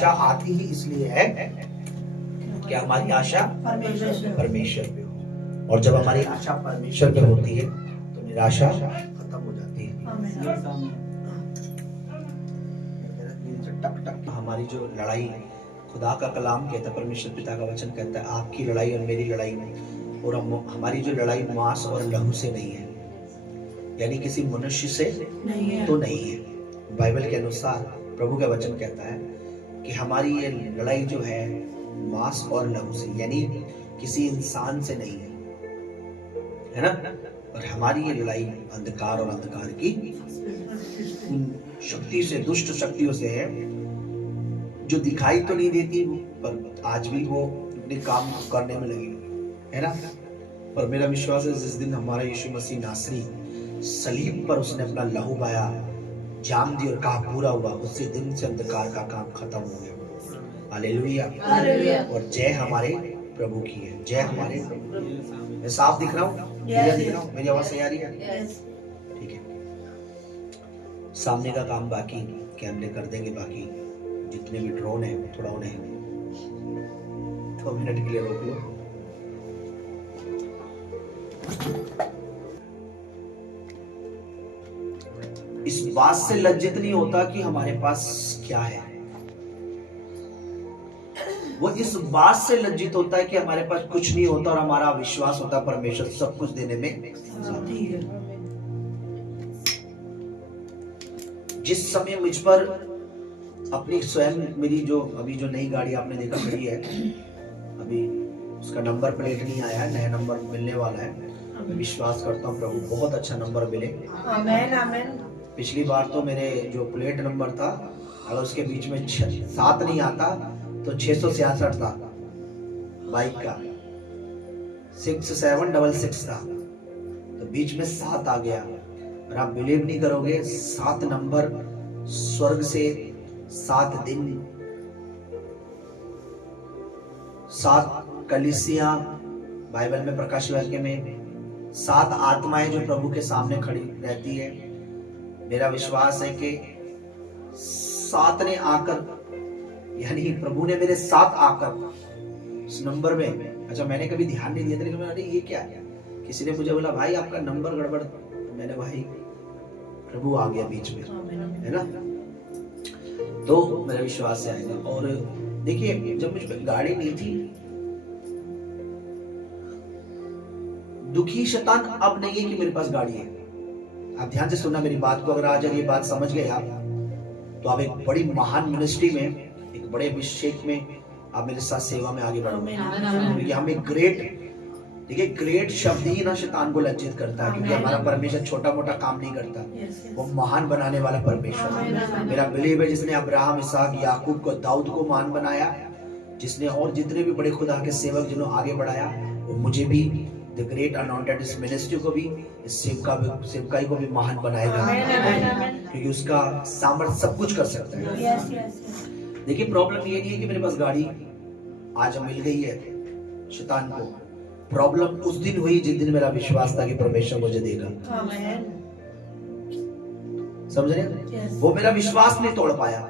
आशा आती ही इसलिए है कि हमारी आशा परमेश्वर पे हो, और जब हमारी आशा परमेश्वर पे होती है तो निराशा खत्म हो जाती है। टक टक हमारी जो लड़ाई, खुदा का कलाम कहता है, परमेश्वर पिता का वचन कहता है, आपकी लड़ाई और मेरी लड़ाई और हमारी जो लड़ाई मांस और लहू से नहीं है, यानी किसी मनुष्य से तो नहीं है। बाइबल के अनुसार प्रभु का वचन कहता है कि हमारी ये लड़ाई जो है मांस और लहू से, यानी किसी इंसान से नहीं है ना, और हमारी ये लड़ाई अंधकार और अंधकार की शक्ति से, दुष्ट शक्तियों से है, जो दिखाई तो नहीं देती पर आज भी वो अपने काम करने में लगी है ना। पर मेरा विश्वास है जिस दिन हमारा यीशु मसीह नासरी सलीब पर उसने अपना लहू बहाया, जान दी और कहा पूरा हुआ, उसी दिन से अंधकार का काम खत्म हो गया। हालेलुया। और जय हमारे प्रभु की है, जय हमारे प्रभु। मैं साफ दिख रहा हूँ? मेरी आवाज सही आ रही है? ठीक है। सामने का काम बाकी कैमरे कर देंगे, बाकी जितने भी ड्रोन है थोड़ा उन्हें 2 मिनट के लिए रोक लो। इस बात से लज्जित नहीं होता कि हमारे पास क्या है, वो इस बात से लज्जित होता है कि हमारे पास कुछ नहीं होता और हमारा विश्वास होता है परमेश्वर सब कुछ देने में। जिस समय मुझ पर अपनी स्वयं मेरी जो अभी जो नई गाड़ी आपने देखा खड़ी है, अभी उसका नंबर प्लेट नहीं आया है, नया नंबर मिलने वाला है। मैं विश्वास करता हूँ प्रभु बहुत अच्छा नंबर मिले। आमीन आमीन। पिछली बार तो मेरे जो प्लेट नंबर था, अगर उसके बीच में 7 नहीं आता तो 666 था बाइक का, 6766 था, तो बीच में 7 आ गया। और आप बिलीव नहीं करोगे, 7 नंबर स्वर्ग से 7 दिन, 7 कलीसियां, बाइबल में प्रकाश वाक्य में 7 आत्माएं जो प्रभु के सामने खड़ी रहती है। मेरा विश्वास है कि 7 ने आकर, यानी प्रभु ने मेरे 7 आकर उस नंबर में, अच्छा मैंने कभी ध्यान नहीं दिया था, लेकिन अरे ये क्या है, किसी ने मुझे बोला भाई आपका नंबर गड़बड़, तो मैंने भाई प्रभु आ गया बीच में, है ना, तो मेरा विश्वास से आएगा। और देखिए जब मुझ पर गाड़ी नहीं थी, दुखी शैतान अब नहीं है कि मेरे पास गाड़ी है। आप ध्यान से सुनना मेरी बात को, अगर आज ये बात समझ गए आप, तो आप एक बड़ी महान मिनिस्ट्री में, एक बड़े अभिषेक में आप मेरे साथ सेवा में आगे बढ़ोगे। क्योंकि हम एक ग्रेट, देखिए ग्रेट शब्द ही ना शैतान को लज्जित करता है, क्योंकि हमारा परमेश्वर छोटा मोटा काम नहीं करता, वो महान बनाने वाला परमेश्वर। मेरा बिलीव है जिसने अब्राहम, इसहाक, याकूब को, दाऊद को महान बनाया, जिसने और जितने भी बड़े खुदा के सेवक जिन्होंने आगे बढ़ाया, वो मुझे भी द ग्रेट अनॉइंटेड इस मिनिस्ट्री को भी, इस सेवकाई को भी महान बनाएगा, क्योंकि उसका सामर्थ्य सब कुछ कर सकता है। देखिए प्रॉब्लम ये नहीं है कि मेरे पास गाड़ी आज मिल गई है शैतान को, प्रॉब्लम उस दिन हुई जिस दिन मेरा विश्वास था कि परमेश्वर मुझे देगा। समझ रहे? वो मेरा विश्वास नहीं तोड़ पाया,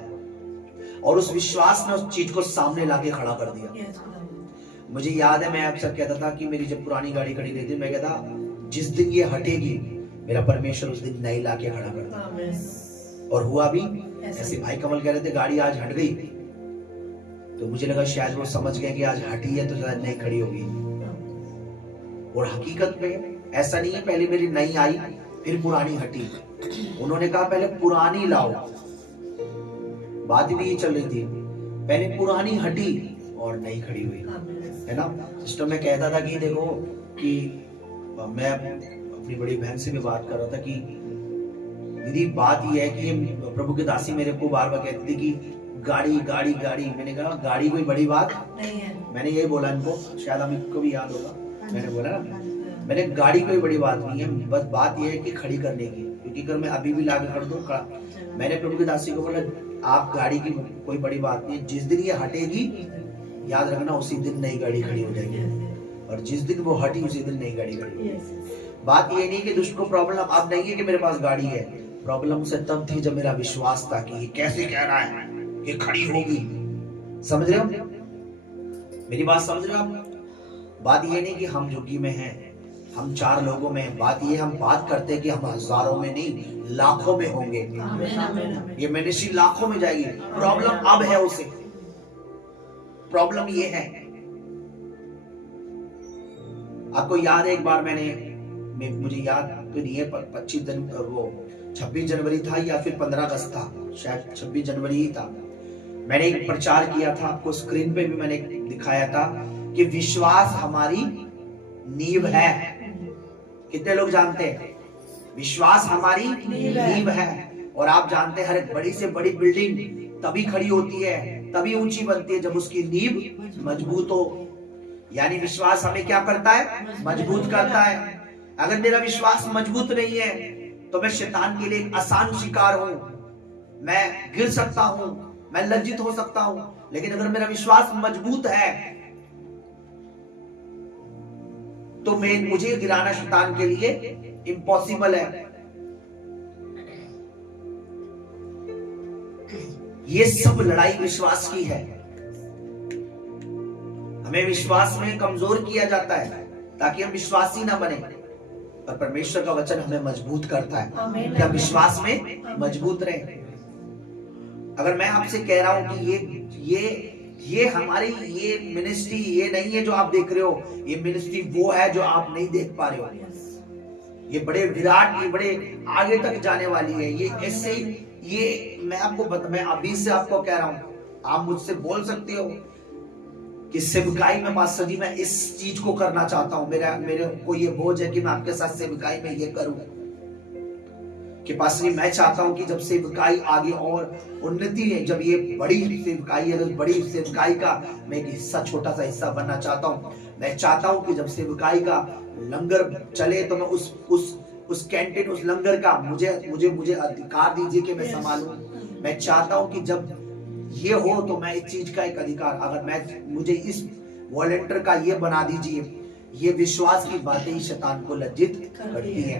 और उस विश्वास ने उस चीज को सामने लाके खड़ा कर दिया। मुझे याद है मैं अक्सर कहता था कि मेरी जब पुरानी गाड़ी खड़ी रहती, मैं कहता जिस दिन ये हटेगी मेरा परमेश्वर उस दिन नई लाके खड़ा कर देगा। और हुआ भी ऐसे। भाई कमल कह रहे थे गाड़ी आज हट गई, तो मुझे लगा शायद वो समझ गए कि आज हटी है तो शायद नई खड़ी होगी, और हकीकत में ऐसा नहीं है। पहले मेरी नई आई फिर पुरानी हटी, उन्होंने कहा पहले पुरानी लाओ, बात भी ये चल रही थी, पहले पुरानी हटी और नई खड़ी हुई, है ना। सिस्टम में कहता था कि देखो कि मैं अपनी बड़ी बहन से भी बात कर रहा था कि दीदी बात ये है कि प्रभु की दासी मेरे को बार बार कहती थी कि गाड़ी गाड़ी गाड़ी। मैंने कहा गाड़ी कोई बड़ी बात नहीं है, मैंने यही बोला इनको, शायद हमको भी याद होगा, मैंने बोला ना, मैंने गाड़ी कोई बड़ी बात नहीं है, बस बात यह है कि खड़ी करने की, क्योंकि अगर मैं अभी भी लाके कर दूं, मैंने प्रभु की दासी को बोला आप गाड़ी की कोई बड़ी बात नहीं है, जिस दिन ये हटेगी याद रखना उसी दिन नई गाड़ी खड़ी हो जाएगी, और जिस दिन वो हटी उसी दिन नई गाड़ी खड़ी होगी। बात ये नहीं कि दुष्ट को प्रॉब्लम अब नहीं है कि मेरे पास गाड़ी है, प्रॉब्लम उसे तब थी जब मेरा विश्वास था कि ये कैसे कह रहा है कि खड़ी होगी, समझ रहे हो? मेरी बात समझ रहे हो आप? बात ये नहीं कि हम झुग्गी में हैं, हम 4 लोगों में हैं। बात ये हम बात करते हैं कि हम हजारों में नहीं, लाखों में होंगे। ये मिनिस्ट्री लाखों में जाएगी। प्रॉब्लम अब है उसे, प्रॉब्लम ये है। आपको याद है एक बार मुझे याद तो नहीं है, 25 दिन वो 26 जनवरी था या फिर 15 अगस्त था, शायद 26 जनवरी ही था। मैंने एक प्रचार किया था, आपको स्क्रीन पे भी मैंने दिखाया था कि विश्वास हमारी नींव है। कितने लोग जानते हैं? विश्वास हमारी नींव है। और आप जानते हैं हर एक बड़ी से बड़ी बिल्डिंग तभी खड़ी होती है, तभी ऊंची बनती है जब उसकी नींव मजबूत हो। यानी विश्वास हमें क्या करता है? मजबूत करता है। अगर मेरा विश्वास मजबूत नहीं है तो मैं शैतान के लिए एक आसान शिकार हूं, मैं गिर सकता हूं, मैं लज्जित हो सकता हूं। लेकिन अगर मेरा विश्वास मजबूत है तो मुझे गिराना शैतान के लिए इम्पॉसिबल है। ये सब लड़ाई विश्वास की है। हमें विश्वास में कमजोर किया जाता है ताकि हम विश्वासी ना बने, और परमेश्वर का वचन हमें मजबूत करता है कि हम विश्वास में मजबूत रहे। अगर मैं आपसे कह रहा हूं कि ये हमारी ये मिनिस्ट्री ये नहीं है जो आप देख रहे हो, ये मिनिस्ट्री वो है जो आप नहीं देख पा रहे हो। ये बड़े विराट, ये बड़े आगे तक जाने वाली है। ये ऐसे ये मैं अभी से आपको कह रहा हूं, आप मुझसे बोल सकते हो कि सेवकाई में पास्टर जी मैं इस चीज को करना चाहता हूं, मेरे को ये बोझ है कि मैं आपके साथ सेवकाई में ये करूं, कि पास्टर जी मैं चाहता हूं कि जब सेवकाई आगे और उन्नति है, जब ये बड़ी सेवकाई है तो बड़ी सेवकाई का मैं एक हिस्सा, छोटा सा हिस्सा बनना चाहता हूं। मैं चाहता हूं कि जब सेवकाई का लंगर चले तो मैं उस कैंटीन, उस लंगर का मुझे अधिकार दीजिए कि मैं संभालूं। मैं चाहता हूं कि जब ये हो तो मैं इस चीज का एक अधिकार, अगर मुझे इस वॉलंटियर का ये बना दीजिए। ये विश्वास की बातें ही शैतान को लज्जित करती है।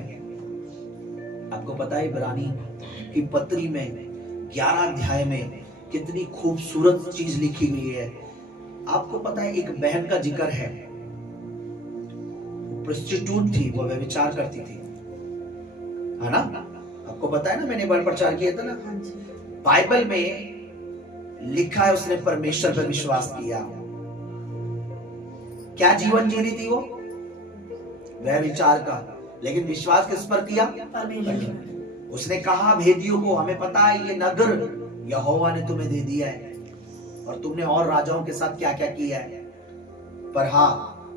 आपको पता है इब्रानी की पत्री में 11 अध्याय में कितनी खूबसूरत चीज लिखी गई है। आपको पता है एक बहन का जिक्र है, प्रोस्टिट्यूट थी, वो व्यभिचार करती थी, है ना? आपको पता है ना, मैंने बार प्रचार किया था ना। बाइबल में लिखा है उसने परमेश्वर पर विश्वास किया। क्या जीवन जी रही थी वो? व्यभिचार का, लेकिन विश्वास किस पर किया? उसने कहा भेदियों को, हमें पता है ये नगर यहोवा ने तुम्हें दे दिया है और तुमने और राजाओं के साथ क्या क्या किया है, पर हाँ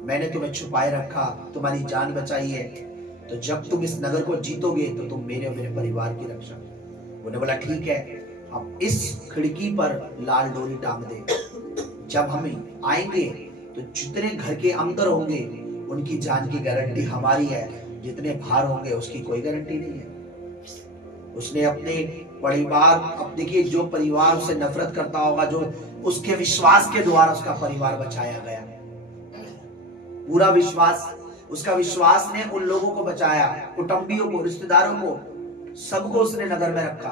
मैंने तुम्हें छुपाए रखा, तुम्हारी जान बचाई है। तो जब तुम इस नगर को जीतोगे तो तुम मेरे और मेरे परिवार की रक्षा। उन्होंने बोला ठीक है, हम इस खिड़की पर लाल डोरी टांग दे, जब हम आएंगे तो जितने घर के अंदर होंगे उनकी जान की गारंटी हमारी है, जितने बाहर होंगे उसकी कोई गारंटी नहीं है। उसने अपने परिवार, अब देखिए जो परिवार उससे नफरत करता होगा, जो उसके विश्वास के द्वारा उसका परिवार बचाया गया, पूरा विश्वास, उसका विश्वास ने उन लोगों को बचाया, कुटुंबियों को, रिश्तेदारों को, सबको उसने नगर में रखा।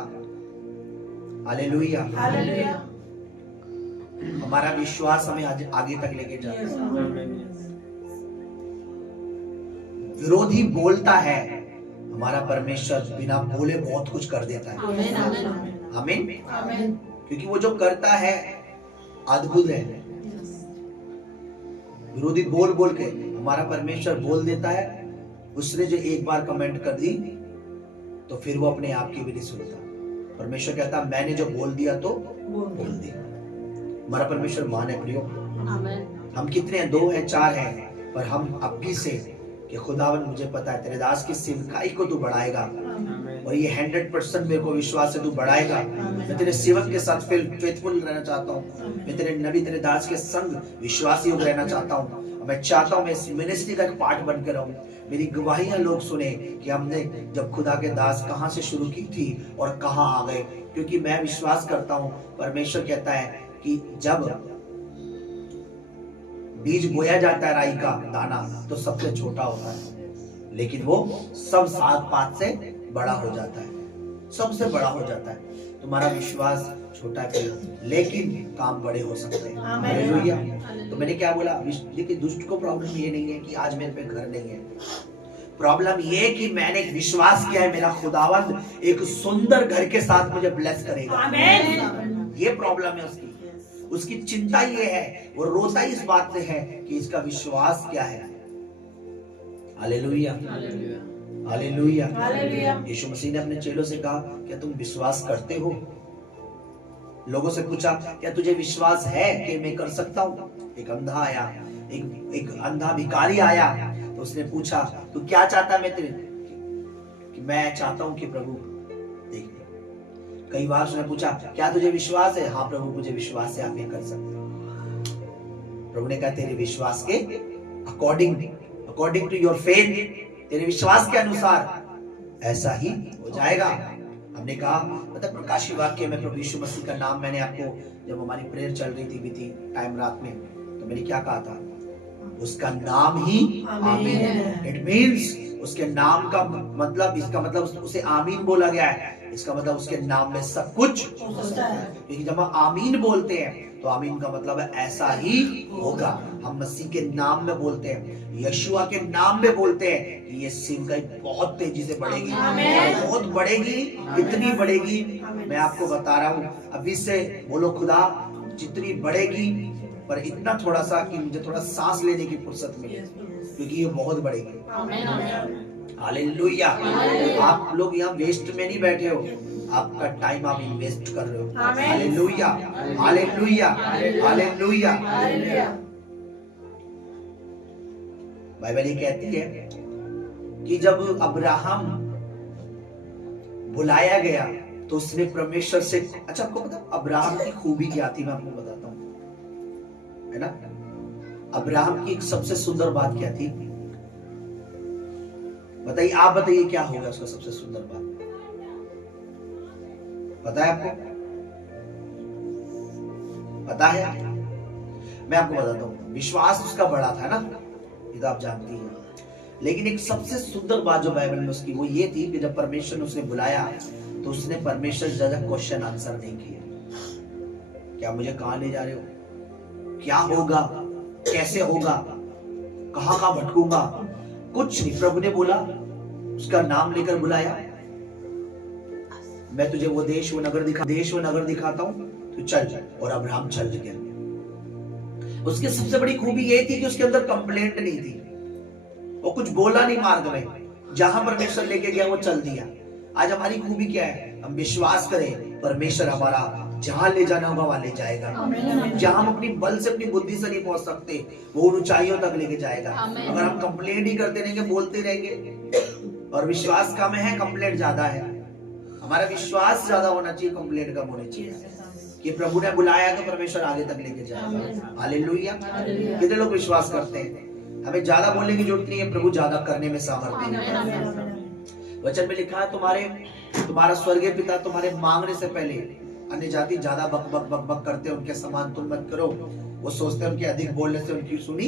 Hallelujah, hallelujah. हमारा विश्वास हमें आगे तक लेके जाता है। विरोधी बोलता है, हमारा परमेश्वर बिना बोले बहुत कुछ कर देता है। आमीन, आमीन। क्योंकि वो जो करता है अद्भुत है। विरोधी बोल बोल के हमारा परमेश्वर बोल देता है। उसने जो एक बार कमेंट कर दी तो फिर वो अपने आप की भी नहीं सुनता। परमेश्वर कहता मैंने जो बोल दिया तो बोल दिया। हमारा परमेश्वर महान है प्रियो। हम कितने हैं? 2 हैं, 4 हैं, पर हम अब भी से कि खुदावन मुझे पता है तेरे दास की सेवकाई को तू बढ़ाएगा, और ये 100% मेरे को विश्वास है तू बढ़ाएगा। मैं तेरे सेवक के साथ फेथफुल रहना चाहता हूँ। मैं तेरे नबी, तेरे दास के संग विश्वासी होकर रहना चाहता हूँ। मैं चाहता हूँ मैं इस मिनिस्ट्री का एक पार्ट बनकर रहूं। मेरी गवाहियां लोग सुने कि हमने जब खुदा के दास कहां से शुरू की थी और कहां आ गए। क्योंकि मैं विश्वास करता हूं, परमेश्वर कहता है कि जब बीज बोया जाता है राई का दाना तो सबसे छोटा होता है, लेकिन वो सब सात पात से बड़ा हो जाता है, सबसे बड़ा हो जाता है। तुम्हारा विश्वास छोटा क्यों हो, लेकिन काम बड़े हो सकते हैं। हालेलुया। तो मैंने क्या बोला, देखिए दुष्ट को प्रॉब्लम ये नहीं है कि आज मेरे पे घर नहीं है, प्रॉब्लम ये कि मैंने एक विश्वास किया है मेरा खुदावंद एक सुंदर घर के साथ मुझे ब्लेस करेगा। आमीन। ये प्रॉब्लम है उसकी। उसकी चिंता ये है, वो रोता इस बात से है कि इसका विश्वास क्या है। Hallelujah, hallelujah. यीशु मसीह ने अपने चेलों से कहा, क्या तुम विश्वास करते हो? लोगों से पूछा, क्या तुझे विश्वास है कि मैं कर सकता हूं? एक अंधा आया, एक अंधा भिखारी आया, तो उसने पूछा, तू क्या चाहता है? मैं तेरे कि मैं चाहता हूं कि प्रभु देख ले। कई बार उसने पूछा, क्या तुझे विश्वास है? हाँ प्रभु मुझे विश्वास है, आप ये कर सकते हो। प्रभु ने कहा, तेरे विश्वास के अकॉर्डिंग टू योर फेथ, तेरे विश्वास के अनुसार ऐसा ही हो जाएगा। हमने कहा, मतलब प्रकाशी वाक्य में प्रभु यीशु मसीह का नाम, मैंने आपको जब हमारी प्रेयर चल रही थी बीती टाइम रात में, तो मैंने क्या कहा था, उसका नाम ही आमीन है। इट मींस उसके नाम का मतलब, इसका मतलब उसे आमीन बोला गया है, इसका मतलब उसके नाम में सब कुछ होता है। क्योंकि जब हम आमीन बोलते हैं तो आमीन का मतलब है ऐसा ही होगा। हम मसीह के नाम में बोलते हैं, यशुआ के नाम में बोलते हैं कि ये सिंगाई बहुत तेजी से बढ़ेगी, बहुत बढ़ेगी। कितनी बढ़ेगी मैं आपको बता रहा हूँ, अभी से बोलो खुदा जितनी बढ़ेगी, पर इतना थोड़ा सा कि मुझे थोड़ा सांस लेने की फुर्सत मिले, क्योंकि ये बहुत बढ़ेगी। हालेलुया। आप लोग यहाँ वेस्ट में नहीं बैठे हो, आपका टाइम आप इन्वेस्ट कर रहे हो। Hallelujah, hallelujah, hallelujah. बाइबल ये कहती है कि जब अब्राहम बुलाया गया तो उसने परमेश्वर से, अच्छा आपको पता अब्राहम की खूबी क्या थी? मैं आपको बताता हूँ, है ना। अब्राहम की एक सबसे सुंदर बात क्या थी बताइए, आप बताइए क्या होगा उसका सबसे सुंदर बात? पता है आपको? पता है? मैं आपको बताता हूँ, विश्वास उसका बड़ा था ना, ये तो आप जानती हैं। लेकिन एक सबसे सुंदर बात जो बाइबल में उसकी, वो ये थी कि जब परमेश्वर ने उसे बुलाया तो उसने परमेश्वर से ज्यादा क्वेश्चन आंसर नहीं किए। क्या मुझे कहां ले जा रहे हो, क्या होगा, कैसे होगा, कहां कहां भटकूंगा, कुछ नहीं। प्रभु ने बोला, उसका नाम लेकर बुलाया, मैं तुझे वो देश व नगर दिखाता हूं, तो चल। और अब्राहम चल गया। उसकी सबसे बड़ी खूबी ये थी कि उसके अंदर कंप्लेंट नहीं थी, वो कुछ बोला नहीं मार्ग में, जहां परमेश्वर लेके गया वो चल दिया। आज हमारी खूबी क्या है, हम विश्वास करें, परमेश्वर हमारा जहां ले जाना होगा वहां ले जाएगा। जहां हम अपनी बल से अपनी बुद्धि से नहीं पहुंच सकते, वो ऊंचाइयों तक लेके जाएगा। अगर हम कंप्लेंट ही करते रहेंगे, बोलते रहेंगे, और विश्वास कम है, कंप्लेंट ज्यादा है। हमारा विश्वास ज्यादा होना चाहिए, कंप्लेंट कम होनी चाहिए कि प्रभु ने बुलाया तो परमेश्वर आगे तक लेके जाएगा। हालेलुया। कितने लोग विश्वास करते हैं? हमें ज्यादा बोलने की जरूरत नहीं है, प्रभु ज्यादा करने में सामर्थ्य है। वचन में लिखा है, तुम्हारा स्वर्गीय पिता तुम्हारे मांगने से पहले, अन्य जाति ज्यादा बक बक बक बक करते हैं, उनके समान तुम मत करो। वो सोचते हैं उनके अधिक बोलने से उनकी सुनी,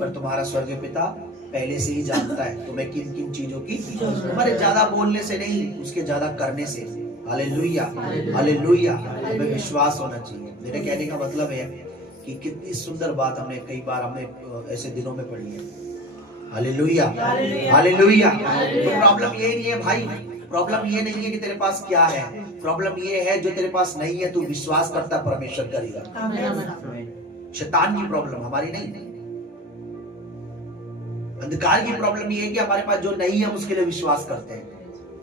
पर तुम्हारा स्वर्गीय पिता पहले से ही जानता है तुम्हें किन किन चीजों की, तुम्हारे ज्यादा बोलने से नहीं, उसके ज्यादा करने से। Hallelujah, hallelujah. हमें विश्वास होना चाहिए। मेरे कहने का मतलब है कि कितनी सुंदर बात हमने कई बार हमने ऐसे दिनों में पढ़ी है। Hallelujah, hallelujah. तो प्रॉब्लम ये नहीं है भाई, प्रॉब्लम ये नहीं है कि तेरे पास क्या है, प्रॉब्लम ये है जो तेरे पास नहीं है तू विश्वास करता परमेश्वर करेगा। शैतान की प्रॉब्लम, हमारी नहीं। अंधकार की प्रॉब्लम ये है कि हमारे पास जो नहीं है उसके लिए विश्वास करते हैं।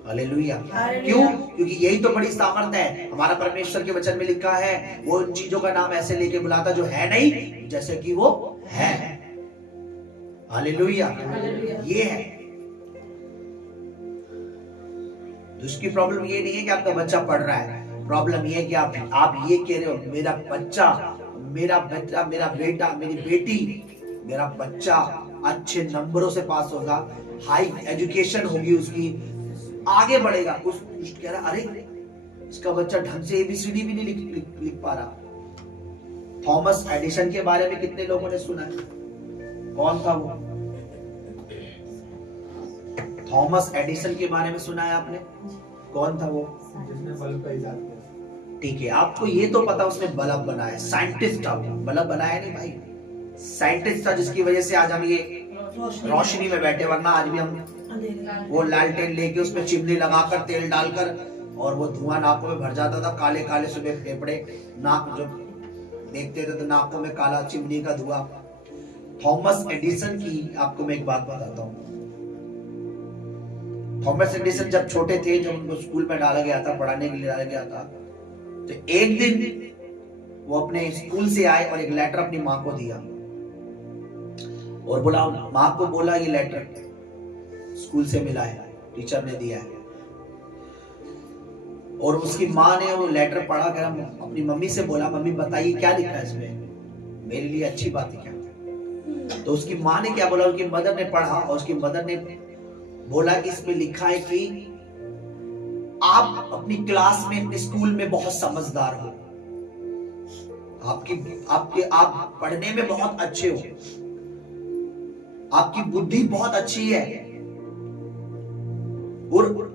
हालेलुया। क्यों? क्योंकि यही तो बड़ी सामर्थ है। हमारा परमेश्वर के वचन में लिखा है, वो उन चीजों का नाम ऐसे लेके बुलाता जो है नहीं जैसे कि वो है। हालेलुया। ये है उसकी प्रॉब्लम। ये नहीं है कि आपका बच्चा पढ़ रहा है, प्रॉब्लम ये है कि आप ये कह रहे हो मेरा बच्चा, मेरा बेटा, मेरी बेटी, मेरा बच्चा अच्छे नंबरों से पास होगा, हाई एजुकेशन होगी उसकी, आगे बढ़ेगा। कुछ कह रहा, अरे इसका बच्चा ढंग से ABCD भी नहीं लिख पा रहा। थॉमस एडिसन के बारे में कितने लोगों ने सुना है? कौन था वो? थॉमस एडिसन के बारे में सुना है आपने? कौन था वो? जिसने बल्ब का इजाद किया। ठीक है, आपको ये तो पता उसने बल्ब बनाया, साइंटिस्ट था, बल्ब बनाया नहीं भाई, साइंटिस्ट था, जिसकी वजह से आज हम ये रोशनी में बैठे, वरना आज भी हम वो लालटेन लेके उसमें चिमनी लगाकर तेल डालकर और वो धुआं नाकों में भर जाता था, काले काले सुबह फेफड़े, नाक जब देखते थे तो नाकों में काला चिमनी का धुआं। थॉमस एडिसन की आपको मैं एक बात बताता हूँ। थॉमस एडिसन जब छोटे थे, जब उनको स्कूल में डाला गया था, पढ़ाने के लिए डाला गया था, तो एक दिन वो अपने स्कूल से आए और एक लेटर अपनी माँ को दिया और बोला, माँ को बोला ये लेटर स्कूल से मिला है, टीचर ने दिया है। और उसकी माँ ने वो लेटर पढ़ा कर अपनी मम्मी से बोला, मम्मी बताइए क्या लिखा है इसमें, मेरे लिए अच्छी बात है क्या। तो उसकी माँ ने क्या बोला, उसकी मदर ने पढ़ा और उसकी मदर ने बोला कि इसमें लिखा है कि आप अपनी क्लास में, अपने स्कूल में बहुत समझदार हो, आप पढ़ने में बहुत अच्छे हो, आपकी बुद्धि बहुत अच्छी है, और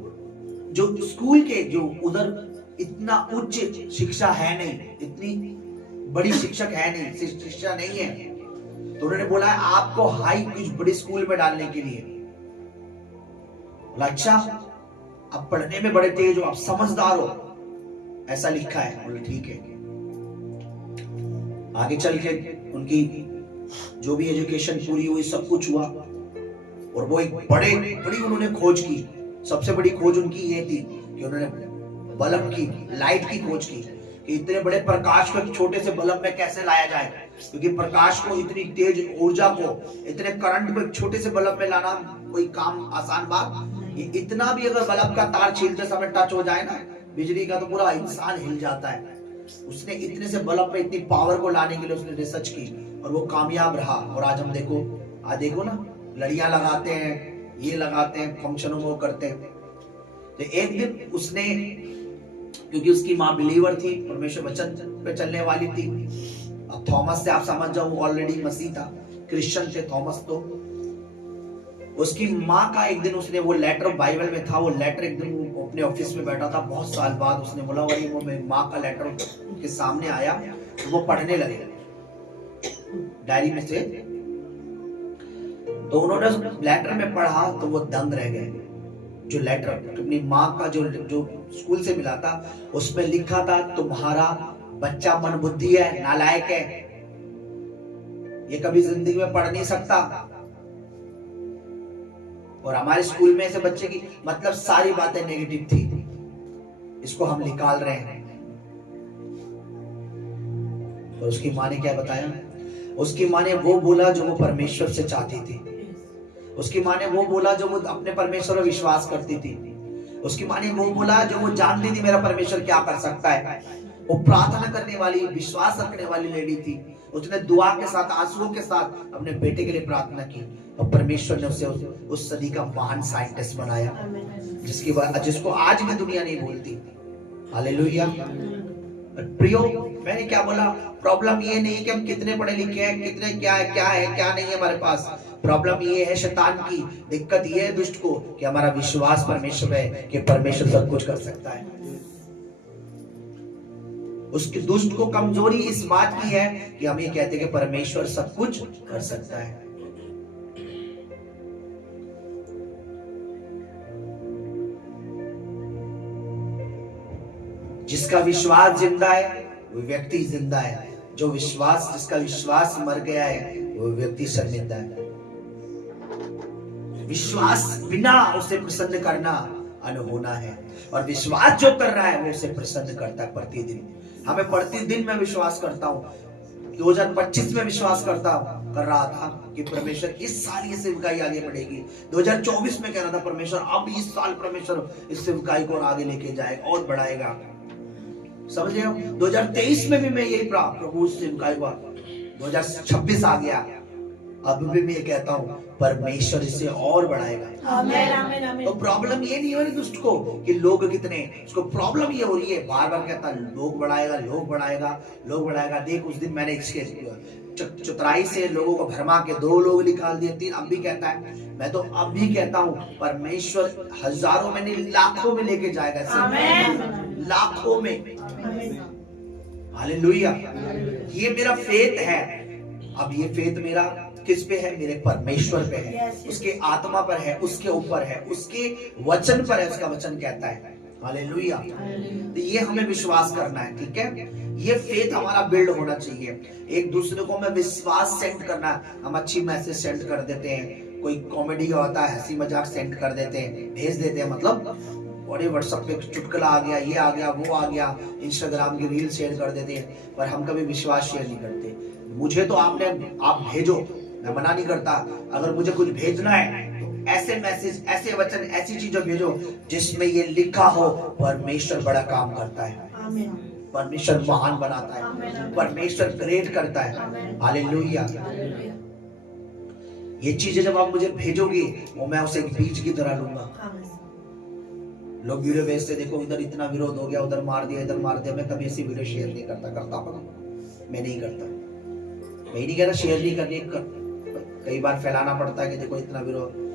जो स्कूल के जो उधर इतना उच्च शिक्षा है नहीं, इतनी बड़ी शिक्षक है नहीं, शिक्षा नहीं है, तो उन्होंने बोला आपको हाई कुछ बड़े स्कूल में डालने के लिए। बोला अच्छा, आप पढ़ने में बड़े तेज हो, आप समझदार हो, ऐसा लिखा है। बोले ठीक है। आगे चल के उनकी जो भी एजुकेशन पूरी हुई, सब कुछ हुआ, और वो एक बड़ी उन्होंने खोज की। सबसे बड़ी खोज उनकी ये थी कि उन्होंने बल्ब की, लाइट की खोज की, कि इतने बड़े प्रकाश को एक छोटे से बल्ब में कैसे लाया जाए, क्योंकि प्रकाश को, इतनी तेज ऊर्जा को, इतने करंट को एक छोटे से बल्ब में लाना कोई काम आसान बात। ये इतना भी अगर बल्ब का तार छीलते समय टच हो जाए ना बिजली का, तो पूरा इंसान हिल जाता है। उसने इतने से बल्ब में इतनी पावर को लाने के लिए उसने रिसर्च की और वो कामयाब रहा। और आज हम देखो ना, लड़ियां लगाते हैं, ये लगाते हैं, फंक्शनों में वो करते हैं। तो एक दिन उसने, क्योंकि उसकी माँ बिलीवर थी, परमेश्वर वचन पे चलने वाली थी। अब थॉमस से आप समझ जाओ, वो ऑलरेडी मसीह था, क्रिश्चियन थे थॉमस। तो उसकी माँ का एक दिन उसने वो लेटर, बाइबल में था वो लेटर, एक दिन वो अपने ऑफिस में बैठा था, बहुत साल बाद उसने बोला, और वो मेरी माँ का लेटर उनके सामने आया, तो वो पढ़ने लगे डायरी में से। तो उन्होंने लेटर में पढ़ा तो वो दंग रह गए। जो लेटर अपनी माँ का जो स्कूल से मिला था, उसमें लिखा था, तुम्हारा बच्चा मन बुद्धि है, नालायक है, ये कभी जिंदगी में पढ़ नहीं सकता। और हमारे स्कूल में ऐसे बच्चे की मतलब सारी बातें नेगेटिव थी, इसको हम निकाल रहे हैं। और उसकी माँ ने क्या बताया? उसकी माँ ने वो बोला जो वो परमेश्वर से चाहती थी। उसकी माँ ने वो बोला जो वो अपने परमेश्वर में विश्वास करती थी। उसकी माँ ने वो बोला जो वो जानती थी मेरा परमेश्वर क्या कर सकता है। वो प्रार्थना करने वाली, विश्वास रखने वाली लेडी थी। उसने दुआ के साथ, आंसुओं के साथ अपने बेटे के लिए प्रार्थना की और परमेश्वर ने उसे उस सदी का महान साइंटिस्ट बनाया, जिसको आज भी दुनिया नहीं भूलती। हालेलुया। प्रियो, मैंने क्या बोला, प्रॉब्लम ये नहीं कि हम कितने पढ़े लिखे हैं, कितने क्या है क्या नहीं है हमारे पास। प्रॉब्लम ये है शैतान की, दिक्कत ये है दुष्ट को, कि हमारा विश्वास परमेश्वर है कि परमेश्वर सब कुछ कर सकता है। उसकी दुष्ट को कमजोरी इस बात की है कि हम ये कहते हैं कि परमेश्वर सब कुछ कर सकता है। जिसका विश्वास जिंदा है वो व्यक्ति जिंदा है, जिसका विश्वास मर गया है वो व्यक्ति शर्मिंदा है। विश्वास बिना उसे प्रसन्न करना अनहोना है, और विश्वास जो कर रहा है वो उसे प्रसन्न करता है प्रतिदिन। हमें प्रतिदिन मैं विश्वास करता हूँ, 2025 में विश्वास कर रहा था कि परमेश्वर इस साल ये सेवकाई आगे बढ़ेगी। 2024 में कह रहा था परमेश्वर अब इस साल परमेश्वर इस सेवकाई को आगे लेके जाएगा और बढ़ाएगा। समझ रहे हो? 2023 में भी मैं यही प्रभु सेवकाई हुआ, 2026 आ गया, अब भी मैं ये कहता हूँ परमेश्वर इसे और बढ़ाएगा। आमीन, आमीन, आमीन। तो प्रॉब्लम ये नहीं हो रही दुष्ट को कि लोग कितने, उसको प्रॉब्लम ये हो रही है, बार बार कहता लोग बढ़ाएगा। देख उस दिन मैंने इसके चतुराई से लोगों को भरमा के 2 लोग निकाल दिए, 3 अब भी कहता है। मैं तो अब भी कहता हूँ परमेश्वर हजारों में नहीं लाखों में लेके जाएगा, लाखों में। हालेलुया। ये मेरा फेथ है। अब ये फेथ मेरा किस पे है? मेरे परमेश्वर पे है, उसके आत्मा पर है, उसके ऊपर है, उसके वचन पर है। उसका वचन कहता है हालेलुया। तो ये हमें विश्वास करना है, ठीक है। ये फेथ हमारा बिल्ड होना चाहिए। एक दूसरे को हमें विश्वास सेंड करना है। हम अच्छी मैसेज सेंड कर देते हैं, कोई कॉमेडी होता है, हंसी मजाक सेंड कर देते हैं, भेज देते हैं, मतलब और व्हाट्सएप पे चुटकुला आ गया, ये आ गया, वो आ गया, इंस्टाग्राम की रील शेयर कर देते हैं, पर हम कभी विश्वास शेयर नहीं करते। मुझे तो आप भेजो, मैं मना नहीं करता। अगर मुझे कुछ भेजना है तो ऐसे मैसेज, ऐसे वचन, ऐसी चीजें भेजो जिसमें ये लिखा हो परमेश्वर बड़ा काम करता है, परमेश्वर महान बनाता है, परमेश्वर ग्रेट करता है। हालेलुया। ये चीजें जब आप मुझे भेजोगे वो मैं उसे एक बीज की तरह लूंगा। लोग वीडियो भेजते, देखो इधर इतना विरोध हो गया, उधर मार दिया, इधर मार दिया। मैं कभी ऐसी वीडियो शेयर नहीं करता हूँ, मैं नहीं करता। मैं नहीं कह रहा शेयर नहीं करनी, कई बार फैलाना पड़ता है कि देखो इतना विरोध।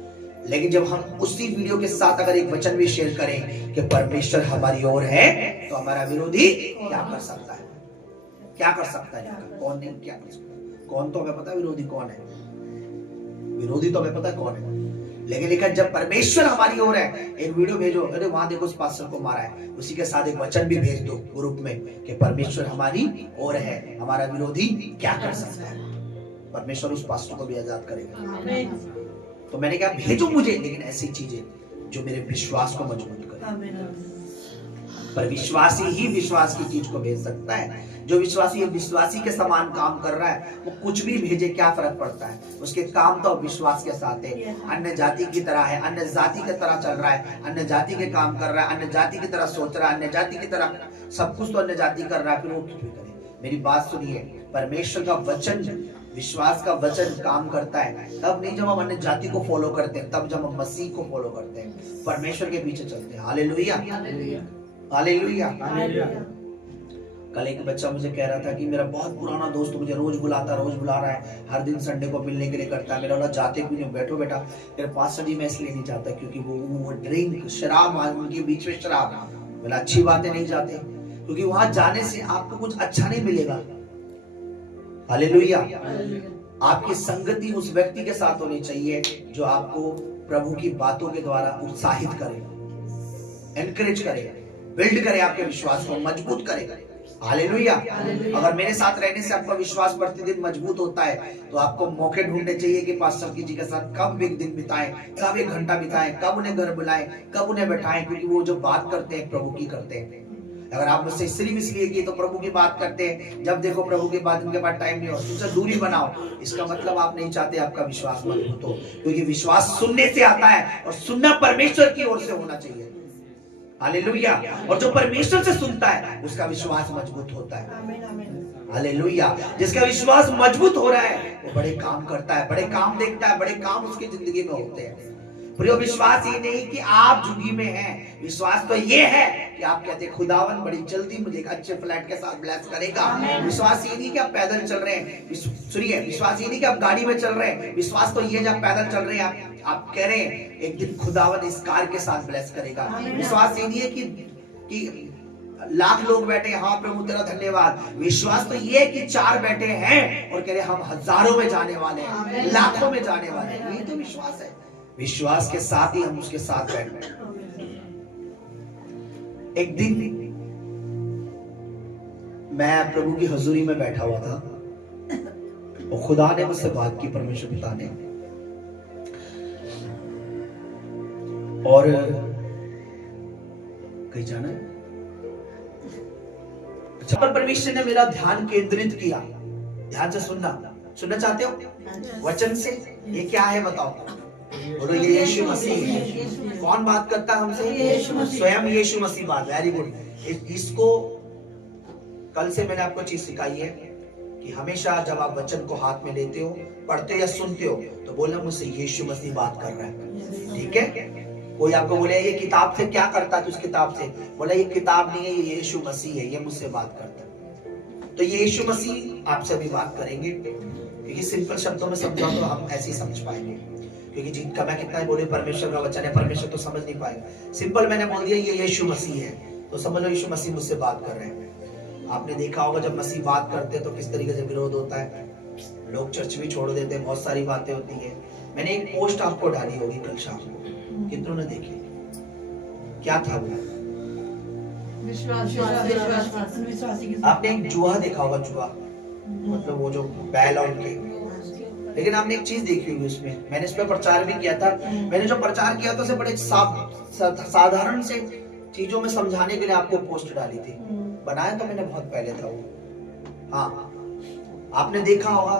लेकिन जब हम उसी वीडियो के साथ अगर एक वचन भी शेयर करें कि परमेश्वर हमारी ओर है, तो हमारा विरोधी क्या कर सकता है? क्या कर सकता है? कौन नहीं, क्या कर सकता है? कौन तो हमें पता है विरोधी कौन है, विरोधी तो हमें पता है कौन है। लेकिन जब परमेश्वर हमारी ओर है, एक वीडियो भेजो, अरे वहां देखो उस पास्टर को मारा है, उसी के साथ एक वचन भी भेज दो ग्रुप में कि परमेश्वर हमारी ओर है, हमारा विरोधी क्या कर सकता है? परमेश्वर उस पास्टर को भी आजाद करेगा। तो मैंने कहा भेजो मुझे, लेकिन ऐसी चीजें जो मेरे विश्वास को मजबूत करे। पर विश्वासी ही विश्वास की चीज को भेज सकता है। जो विश्वासी विश्वासी के समान काम कर रहा है, वो कुछ भी भेजे, क्या फर्क पड़ता है? उसके काम तो विश्वास के साथ है। अन्य जाति की तरह है, अन्य जाति की तरह चल रहा है, अन्य जाति के काम कर रहा है, अन्य जाति की तरह सोच रहा है, अन्य जाति की तरह सब कुछ तो अन्य जाति कर रहा है, फिर वो कुछ भी करे। मेरी बात सुनिए, परमेश्वर का वचन, विश्वास का वचन काम करता है तब नहीं जब हम अन्य जाति को फॉलो करते हैं, तब जब हम मसीह को फॉलो करते हैं, परमेश्वर के पीछे चलते हैं। Hallelujah, hallelujah. कल एक बच्चा मुझे कह रहा था कि मेरा बहुत पुराना दोस्त मुझे रोज बुला रहा है, हर दिन संडे को मिलने के लिए करता है। मेरा बोला जाते क्यों नहीं? बैठो बेटा, मेरे पास्टर जी मैं इसलिए नहीं चाहता क्योंकि वो ड्रिंक, शराब, उनके बीच में शराब। बोला अच्छी बातें नहीं जाते, क्योंकि वहां जाने से आपको कुछ अच्छा नहीं मिलेगा। हालेलुया। आपकी संगति उस व्यक्ति के साथ होनी चाहिए जो आपको प्रभु की बातों के द्वारा उत्साहित करे, एनकरेज करे, बिल्ड करे, आपके विश्वास को मजबूत करे। हालेलुया। अगर मेरे साथ रहने से आपका विश्वास प्रतिदिन मजबूत होता है, तो आपको मौके ढूंढने चाहिए कि पास्टर जी के साथ कब एक दिन बिताएं, कब एक घंटा बिताएं, कब उन्हें घर बुलाएं, कब उन्हें बैठाएं, क्योंकि वो जो बात करते हैं प्रभु की करते हैं। अगर आप मुझसे सिर्फ इसलिए कि तो प्रभु की बात करते हैं, जब देखो प्रभु की बात, उनके पास टाइम नहीं हो, उनसे दूरी बनाओ, इसका मतलब आप नहीं चाहते आपका विश्वास मजबूत हो। क्योंकि विश्वास सुनने से आता है और सुनना परमेश्वर की ओर से होना चाहिए। हालेलुया। और जो परमेश्वर से सुनता है उसका विश्वास मजबूत होता है। हालेलुया। जिसका विश्वास मजबूत हो रहा है वो बड़े काम करता है, बड़े काम देखता है, बड़े काम उसकी जिंदगी में होते हैं। प्रियो, विश्वास ये नहीं कि आप झुग्गी में हैं, विश्वास तो ये है कि आप कहते हैं खुदावन बड़ी जल्दी मुझे एक अच्छे फ्लैट के साथ ब्लेस करेगा। विश्वास ये नहीं कि आप पैदल चल रहे हैं, सुनिए, विश्वास ये नहीं कि आप गाड़ी में चल रहे हैं, विश्वास तो ये जब पैदल चल रहे हैं आप कह रहे हैं एक दिन खुदावन इस कार के साथ ब्लेस करेगा। विश्वास ये नहीं है कि लाख लोग बैठे, हाँ प्रभु तेरा धन्यवाद। विश्वास तो ये है कि 4 बैठे हैं और कह रहे हम हजारों में जाने वाले हैं, लाखों में जाने वाले हैं। ये तो विश्वास है। विश्वास के साथ ही हम उसके साथ बैठे। एक दिन मैं प्रभु की हजूरी में बैठा हुआ था और खुदा ने मुझसे बात की, परमेश्वर पिता ने, और कहीं जाना है, पर परमेश्वर ने मेरा ध्यान केंद्रित किया। ध्यान से सुनना चाहते हो वचन से? ये क्या है बताओ? बोलो ये यीशु मसीह है। कौन बात करता है हमसे? स्वयं यीशु मसीह बात। Very good. इसको कल से मैंने आपको चीज सिखाई है कि हमेशा जब आप वचन को हाथ में लेते हो, पढ़ते हो या सुनते हो, तो बोलना मुझसे यीशु मसीह बात कर रहा है। ठीक है? कोई आपको बोले ये किताब से क्या करता है, तो उस किताब से बोला ये किताब नहीं है, ये यीशु मसीह है, ये मुझसे बात करता है। तो ये यीशु मसीह आपसे भी बात करेंगे, क्योंकि सिंपल शब्दों में समझाओ तो हम ऐसे ही समझ पाएंगे। क्योंकि जिनका मैं कितना ही बोले परमेश्वर का वचन है, परमेश्वर तो समझ नहीं पाएगा। सिंपल मैंने बोल दिया ये यीशु मसीह है, तो समझ लो यीशु मसीह मुझसे बात कर रहे हैं। आपने देखा होगा जब मसीह बात करते हैं तो किस तरीके से विरोध होता है, लोग चर्च भी छोड़ देते हैं, बहुत सारी बातें होती है। मैंने एक पोस्ट आपको डाली होगी कल शाम को, कितनों ने देखी? क्या था वो? आपने एक जुआ देखा होगा, जुआ मतलब वो जो बैल और उनके, लेकिन आपने एक चीज देखी होगी उसमें, मैंने इस पर प्रचार भी किया था। मैंने जो प्रचार किया था उसे बड़े साधारण से चीजों में समझाने के लिए आपको पोस्ट डाली थी। बनाया तो मैंने बहुत पहले था वो। हाँ, आपने देखा होगा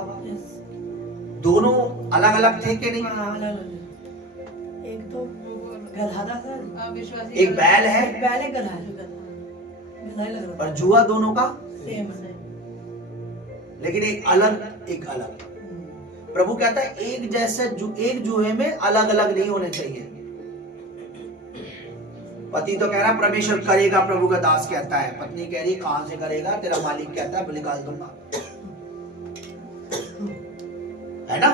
दोनों अलग अलग थे कि नहीं? एक तो गधा था, एक बैल है, गधा और जुआ दोनों का सेम, लेकिन एक अलग एक अलग। प्रभु कहता है एक जैसे एक जुए में अलग अलग नहीं होने चाहिए। पति तो कह रहा है परमेश्वर करेगा, प्रभु का दास कहता है। पत्नी कह रही कहां से करेगा, तेरा मालिक कहता है निकाल दूंगा, है ना?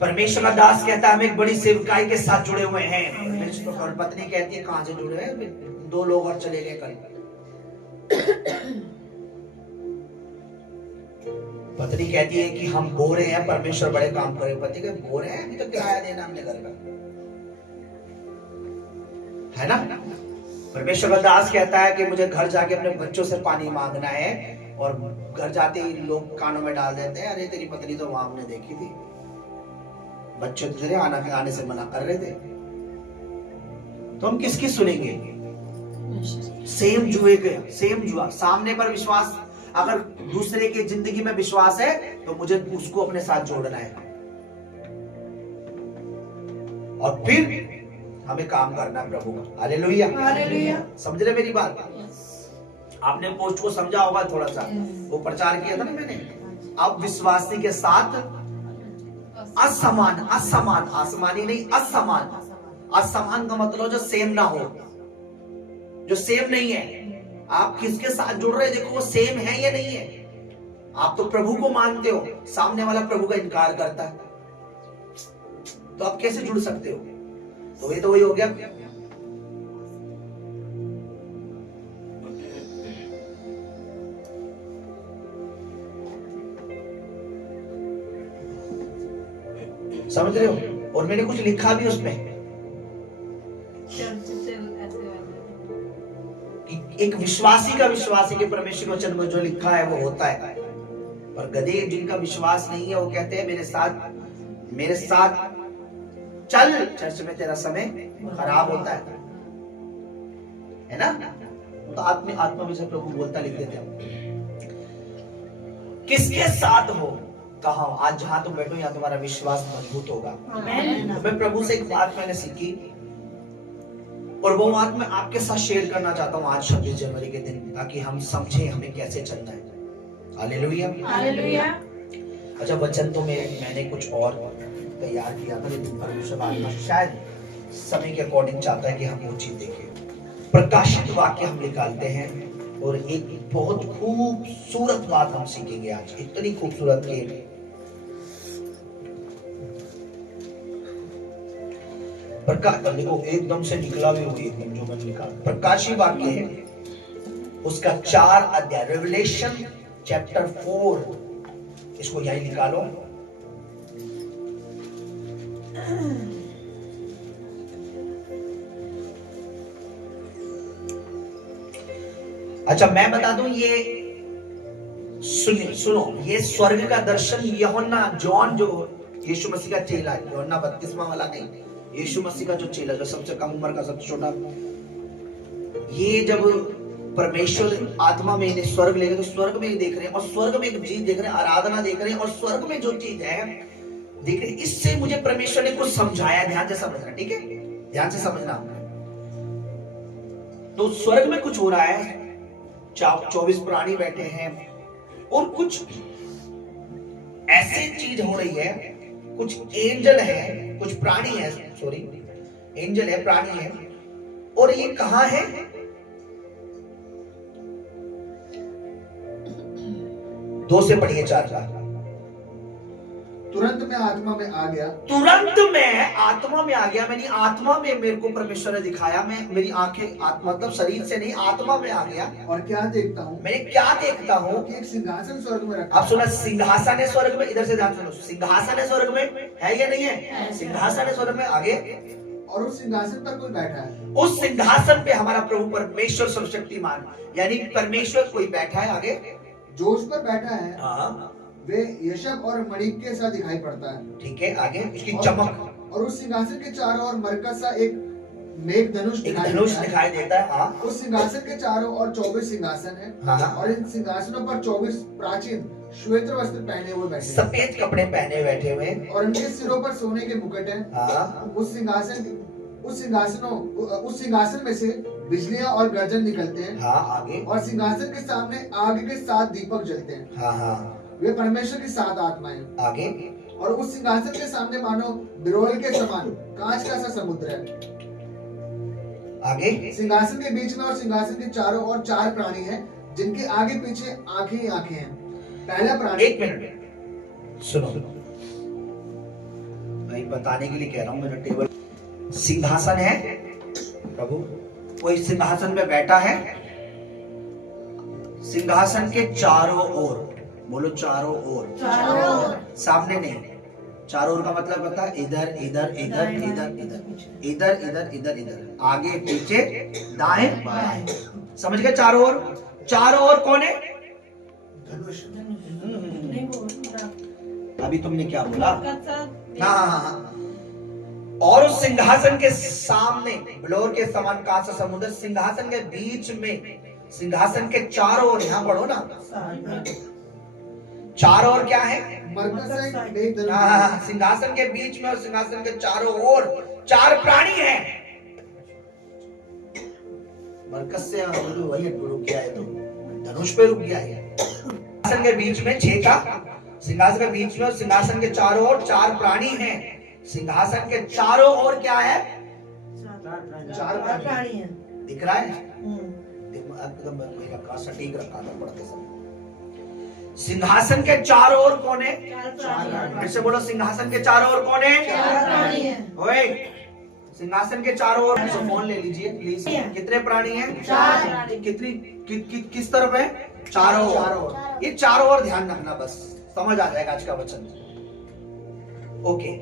परमेश्वर का दास कहता है हम एक बड़ी सेवकाई के साथ जुड़े हुए हैं, और पत्नी कहती है कहां से जुड़े हैं, 2 लोग और चले गए कल। पत्नी कहती है कि हम बोरे हैं, परमेश्वर बड़े काम करे। पति के बोरे हैं, अभी तो किराया देना हमने घर का, है ना? परमेश्वर का दास कहता है कि मुझे घर जाके अपने बच्चों से पानी मांगना है, और घर जाते ही लोग कानों में डाल देते हैं अरे तेरी पत्नी तो वहां हमने देखी थी, बच्चे तुझे आने से मना कर रहे थे। तो हम किसकी सुनेंगे? सेम जुए के, सेम जुआ, सामने पर विश्वास। अगर दूसरे की जिंदगी में विश्वास है तो मुझे उसको अपने साथ जोड़ना है, और फिर हमें काम करना है प्रभु का। Hallelujah, hallelujah. समझ रहे मेरी बात? आपने पोस्ट को समझा होगा थोड़ा सा, वो प्रचार किया था ना मैंने। अब विश्वासी के साथ असमान, असमान, आसमानी नहीं, असमान। असमान का मतलब जो सेम ना हो, जो सेम नहीं है। आप किसके साथ जुड़ रहे हैं, देखो वो सेम है या नहीं है। आप तो प्रभु को मानते हो, सामने वाला प्रभु का इनकार करता है, तो आप कैसे जुड़ सकते हो? तो ये तो वही हो गया। समझ रहे हो? और मैंने कुछ लिखा भी उसमें कि एक विश्वासी का विश्वासी के परमेश्वर के वचन में जो लिखा है वो होता है, और गधे जिनका विश्वास नहीं है वो कहते हैं मेरे साथ चल, चर्च में तेरा समय खराब होता है ना? तो आत्मा में से प्रभु बोलता, लिख देते हैं किसके साथ हो, कहा आज जहां तुम बैठो यहाँ तुम्हारा विश्वास मजबूत होगा। तो मैं प्रभु से एक बात मैंने सीखी, और वो बात मैं आपके साथ शेयर करना चाहता हूँ आज 26 जनवरी के दिन, ताकि हम समझें हमें कैसे चलना है। Hallelujah, hallelujah. अच्छा, वचन तो मैंने कुछ और तैयार किया था, लेकिन परमेश्वर आत्मा शायद समय के अकॉर्डिंग चाहता है कि हम वो चीज देखें। प्रकाशित वाक्य हम निकालते हैं, और एक बहुत खूबसूरत बात हम सीखेंगे आज, इतनी खूबसूरत कि देखो एकदम से निकला भी होगी जो मैंने लिखा। प्रकाशित वाक्य है उसका 4 अध्याय, रेवलेशन चैप्टर 4, इसको यहीं निकालो। अच्छा, मैं बता दूं, ये सुनो, ये स्वर्ग का दर्शन यूहन्ना, जॉन जो यीशु मसीह का चेला है, यूहन्ना 32वां वाला नहीं, यीशु मसीह का जो चेला, जो सबसे कम उम्र का, सबसे छोटा, ये जब परमेश्वर आत्मा में इन्हें स्वर्ग ले गए तो स्वर्ग में देख रहे हैं, और स्वर्ग में एक चीज देख रहे हैं, आराधना देख रहे हैं, और स्वर्ग में जो चीज है देख रहे हैं। इससे मुझे परमेश्वर ने कुछ समझाया, ध्यान से समझना, ठीक है? ध्यान से समझना। तो स्वर्ग में कुछ हो रहा है, 24 प्राणी बैठे हैं, और कुछ ऐसी चीज हो रही है, कुछ एंजल है, कुछ प्राणी है, सॉरी एंजल है, प्राणी है, और ये कहां है? दो से पढ़िए 4 का। तुरंत मैं आत्मा में आ गया। तुरंत मैं आत्मा में आ गया, मेरी आत्मा में मेरे को परमेश्वर ने दिखाया, मैं मेरी आंखें मतलब शरीर से नहीं आत्मा में आ गया। और क्या देखता हूँ? मैं क्या देखता हूँ कि एक सिंहासन स्वर्ग में रखा। अब सुना, सिंहासन है स्वर्ग में, इधर से ध्यान सुनो, सिंहासन है स्वर्ग में, है या नहीं है? सिंहासन है स्वर्ग में। आगे, और उस सिंहासन पर कोई बैठा है। उस सिंहासन पे हमारा प्रभु परमेश्वर सर्वशक्तिमान यानी परमेश्वर कोई बैठा है। आगे, जो उस पर बैठा है हाँ वे यशब और मणिक के साथ दिखाई पड़ता है। ठीक है, आगे उसकी चमक। और उस सिंहासन के चारों ओर मरकज सा एक मेघ धनुष दिखाई देता है। हाँ, उस सिंहासन के चारों ओर 24 सिंहासन है। हाँ, और इन सिंहासनों पर 24 प्राचीन श्वेत वस्त्र पहने हुए बैठे, सफेद कपड़े पहने बैठे हुए, और उनके सिरों पर सोने के मुकुट हैं। हाँ, उस सिंहासन में से बिजलियां और गर्जन निकलते हैं। हाँ, आगे, और सिंहासन के सामने आग के 7 दीपक जलते हैं। हाँ, हाँ, वे परमेश्वर की 7 आत्माएं। आगे, और उस सिंहासन के सामने मानो बिरोल के समान कांच का सा समुद्र है। आगे, सिंहासन के बीच में और सिंहासन के चारों ओर 4 प्राणी हैं, जिनके आगे पीछे आंखें ही आंखें हैं। पहला प्राणी, एक मिनट सुनो, मैं बताने के लिए कह रहा हूं, मेरा टेबल सिंहासन है, प्रभु कोई सिंहासन पे बैठा है। सिंहासन के चारों ओर, बोलो चारों ओर, सामने नहीं, चारों ओर का मतलब पता है? इधर इधर इधर इधर इधर इधर इधर इधर इधर, आगे पीछे दाएं बाएं, समझ गए? चारों ओर, चारों ओर कौन है? धनुष। अभी तुमने क्या बोला? हाँ, और उस सिंहासन के सामने बिलोर के समान कांसा समुद्र, सिंहासन के बीच में, सिंहासन के चारों ओर, यहां पढ़ो ना, चारों ओर क्या है? मरकज सा एक मेघ धनुष। हाँ, सिंहासन के बीच में और सिंहासन के चारों ओर 4 प्राणी हैं। मरकज से वही रुक गया है, तो धनुष पे रुक गया है। सिंहासन के बीच में 6 का, सिंहासन के बीच में और सिंहासन के चारों ओर 4 प्राणी हैं। सिंहासन के चारों ओर क्या है? 4 प्राणी है। दिख रहा है? एकदम रखा, सटीक रखा था पढ़ते समय। सिंहासन के चारों ओर कौन है? फिर से बोलो, सिंहासन के चारों ओर कौन है? 4 प्राणी है। ओए, सिंहासन के चारों ओर, फोन ले लीजिए प्लीज। कितने प्राणी हैं? 4। कितनी किस तरफ है? चारों ओर। ये चारों ओर ध्यान रखना, बस समझ आ जाएगा आज का वचन। ओके,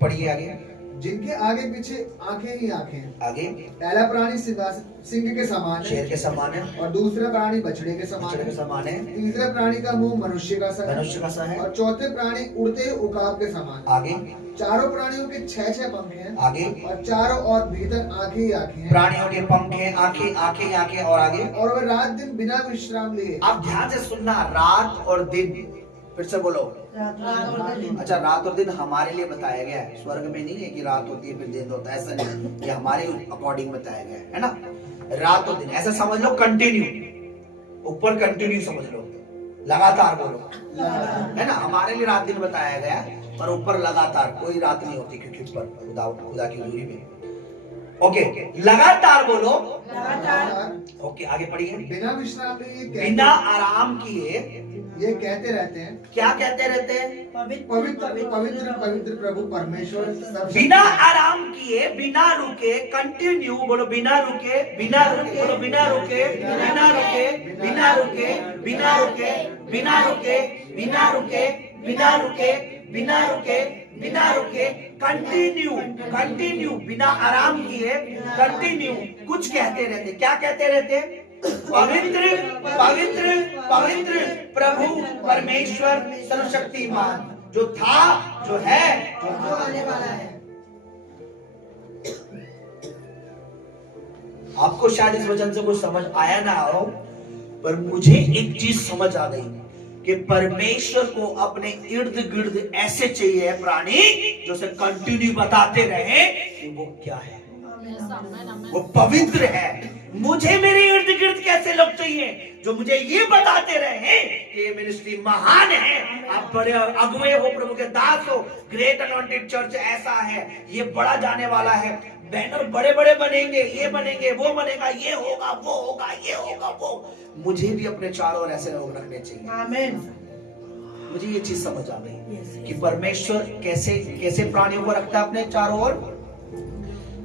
पढ़िए आगे। जिनके आगे पीछे आंखें ही आंखें हैं। आगे, पहला प्राणी सिंह के समान है, शेर के समान है, और दूसरा प्राणी बछड़े के समान बछड़े के है, समान है, तीसरे प्राणी का मुंह मनुष्य का सा है, मनुष्य का सा है, और चौथे प्राणी उड़ते हुए उकाब के समान। आगे, चारों प्राणियों के 6-6 पंख हैं, आगे, और चारों ओर भीतर आंखें ही आंखें हैं। प्राणियों के पंख हैं, आंखें आंखें आंखें, और आगे, और वे रात दिन बिना विश्राम लिए। आप ध्यान से सुनना, रात और दिन, फिर से बोलो। अच्छा, रात और दिन हमारे लिए बताया गया है, स्वर्ग में नहीं है कि रात होती है फिर दिन होता है, ऐसा नहीं, ये हमारे अकॉर्डिंग बताया गया है ना। रात और दिन ऐसा समझ लो, कंटिन्यू, ऊपर कंटिन्यू समझ लो, लगातार बोलो, है ना। हमारे लिए रात दिन बताया गया, पर ऊपर लगातार, कोई रात नहीं होती, क्योंकि ऊपर खुदा की हजूरी में। ओके, लगातार बोलो, लगातार। ओके, आगे पढ़िए। बिना विश्राम लिए, बिना आराम किए ये कहते रहते हैं। क्या कहते रहते हैं? पवित्र पवित्र पवित्र प्रभु परमेश्वर। बिना आराम किए, बिना रुके, कंटिन्यू बोलो, बिना रुके, बिना रुके, बोलो बिना रुके, बिना रुके, बिना रुके, बिना रुके, बिना रुके, बिना रुके, बिना रुके, बिना रुके, बिना रुके, कंटिन्यू कंटिन्यू, बिना आराम किए, कंटिन्यू कुछ कहते रहते। क्या कहते रहते? पवित्र पवित्र पवित्र प्रभु परमेश्वर सर्वशक्तिमान, जो था, जो है, जो आने वाला है। आपको शायद इस वचन से कुछ समझ आया ना हो, पर मुझे एक चीज समझ आ गई कि परमेश्वर को अपने इर्द गिर्द ऐसे चाहिए प्राणी जो से कंटिन्यू बताते रहे कि वो क्या है, वो पवित्र है। मुझे मेरे इर्द गिर्द कैसे लोग चाहिए जो मुझे ये बताते रहे कि ये मिनिस्ट्री महान है, आप बड़े अगुवे हो, प्रभु के दास हो, ग्रेट अनॉइंटेड चर्च ऐसा है, ये बड़ा जाने वाला है, बैनर बड़े बड़े बनेंगे, ये बनेंगे, वो बनेगा, ये होगा, वो होगा, ये होगा, वो। मुझे भी अपने चारों ओर ऐसे लोग रखने चाहिए। आमीन। मुझे ये चीज समझ आ गई Yes. कि परमेश्वर कैसे कैसे प्राणियों को रखता है अपने चारों ओर,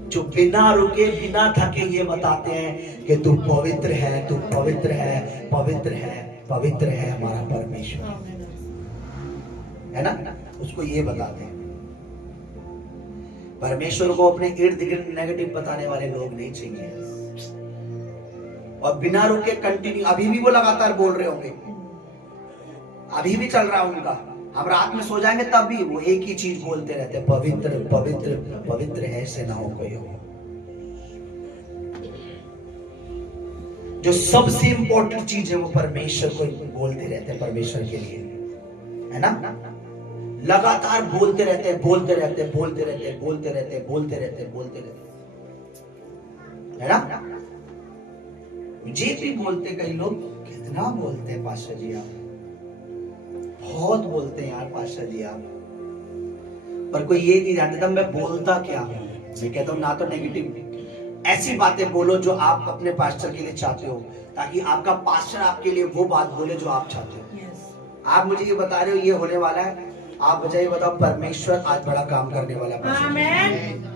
जो बिना रुके बिना थके ये बताते हैं कि तू पवित्र है, तू पवित्र है, पवित्र है, पवित्र है हमारा परमेश्वर, है ना। उसको ये बताते हैं। परमेश्वर को अपने इर्द गिर्द नेगेटिव बताने वाले लोग नहीं चाहिए। और बिना रुके कंटिन्यू, अभी भी वो लगातार बोल रहे होंगे, अभी भी चल रहा है उनका। हम रात में सो जाएंगे तब भी वो एक ही चीज बोलते रहते हैं, पवित्र पवित्र पवित्र है सेनाओं का यहोवा। जो सबसे इंपॉर्टेंट चीज है वो परमेश्वर को बोलते रहते हैं, परमेश्वर के लिए, है ना। लगातार बोलते रहते हैं, बोलते रहते हैं, बोलते रहते हैं, बोलते रहते हैं, बोलते रहते हैं, बोलते रहते हैं, है ना। मुझे भी बोलते कई लोग, कितना बोलते हैं पास्टर जी आप, बहुत बोलते हैं यार पास्टर जी आप, पर कोई ये नहीं जानता था मैं बोलता क्या हूं। मैं कहता हूं ना तो नेगेटिव ऐसी बातें बोलो जो आप अपने पास्टर के लिए चाहते हो, ताकि आपका पास्टर आपके लिए वो बात बोले जो आप चाहते हो। Yes. आप मुझे ये बता रहे हो ये होने वाला है, आप मुझे ये बताओ परमेश्वर आज बड़ा काम करने वाला है। Amen.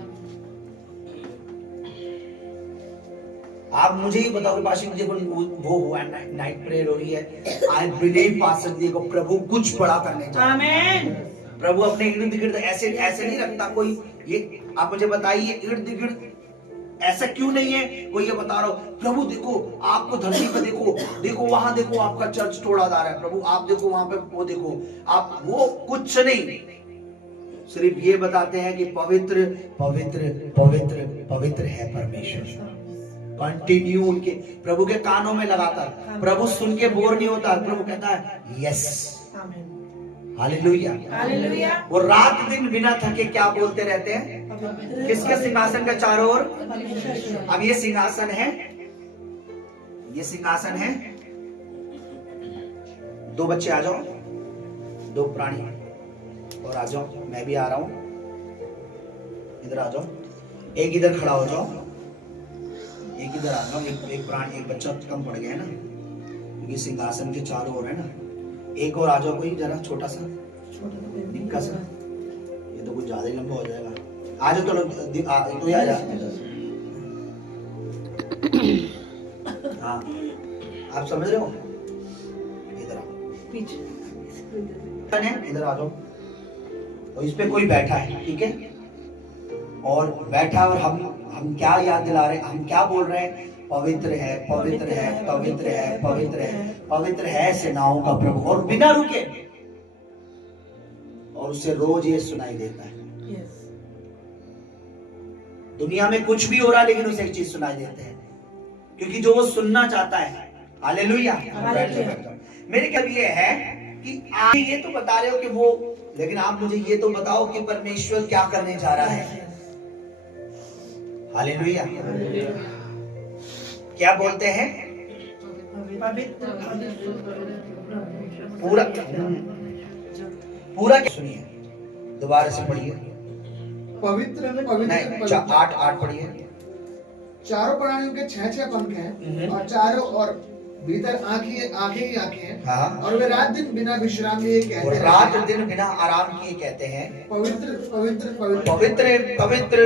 आप मुझे ये बताओ पास्टर मुझे वो हुआ नाइट प्रेयर हो रही है, आई बिलीव पास्टर जी को प्रभु कुछ बड़ा करने जा रहा है। Amen. प्रभु अपने इर्द गिर्द ऐसे ऐसे नहीं रखता कोई। ये आप मुझे बताइए इर्द गिर्द ऐसा क्यों नहीं है। कोई ये बता रहा हो प्रभु देखो आपको धरती पे देखो, देखो वहां देखो आपका चर्च तोड़ा जा रहा है, प्रभु आप देखो वहां पे वो देखो आप, वो कुछ नहीं, सिर्फ ये बताते हैं कि पवित्र पवित्र पवित्र पवित्र है परमेश्वर। कंटिन्यू उनके प्रभु के कानों में लगातार, प्रभु सुन के बोर नहीं होता, प्रभु कहता है यस, Amen. हालेलुया। Hallelujah. वो रात दिन बिना थके क्या बोलते रहते हैं, किसके सिंहासन का चारों ओर। अब ये सिंहासन है, ये सिंहासन है। दो बच्चे आ जाओ, दो प्राणी और आ जाओ, मैं भी आ रहा हूं, इधर आ जाओ, एक इधर खड़ा हो जाओ, एक इधर आ जाओ। एक प्राणी, एक बच्चा कम पड़ गया है ना, क्योंकि सिंहासन के चारों ओर है ना। एक और आ जाओ कोई जरा छोटा सा निक्का सा, ये तो कुछ ज्यादा ही लंबा हो जाएगा। आ जाओ तो आ जा। हाँ आप समझ रहे हो, इधर आओ, इधर आ जाओ। और इस पे कोई बैठा है, ठीक है, और बैठा, और हम क्या याद दिला रहे हैं, हम क्या बोल रहे हैं, पवित्र है पवित्र है पवित्र है पवित्र है पवित्र है सेनाओं का प्रभु, और बिना रुके, और उसे रोज ये सुनाई देता है। Yes. दुनिया में कुछ भी हो रहा है लेकिन उसे एक चीज सुनाई देते हैं, क्योंकि जो वो सुनना चाहता है। हालेलुया। मेरे क्या ये है कि आप ये तो बता रहे हो कि वो, लेकिन आप मुझे ये तो बताओ कि परमेश्वर क्या करने जा रहा है। हालेलुया। क्या बोलते हैं पूरा पूरा सुनिए, दोबारा से पढ़िए, पवित्र नहीं पवित्र 8 पढ़िए। चारों प्राणियों के 6 पंख हैं और चारों और भीतर आंखें ही आंखें हैं। हाँ। और वे रात दिन बिना विश्राम लिए कहते और हैं, रात दिन बिना आराम किए कहते हैं पवित्र पवित्र पवित्र पवित्र पवित्र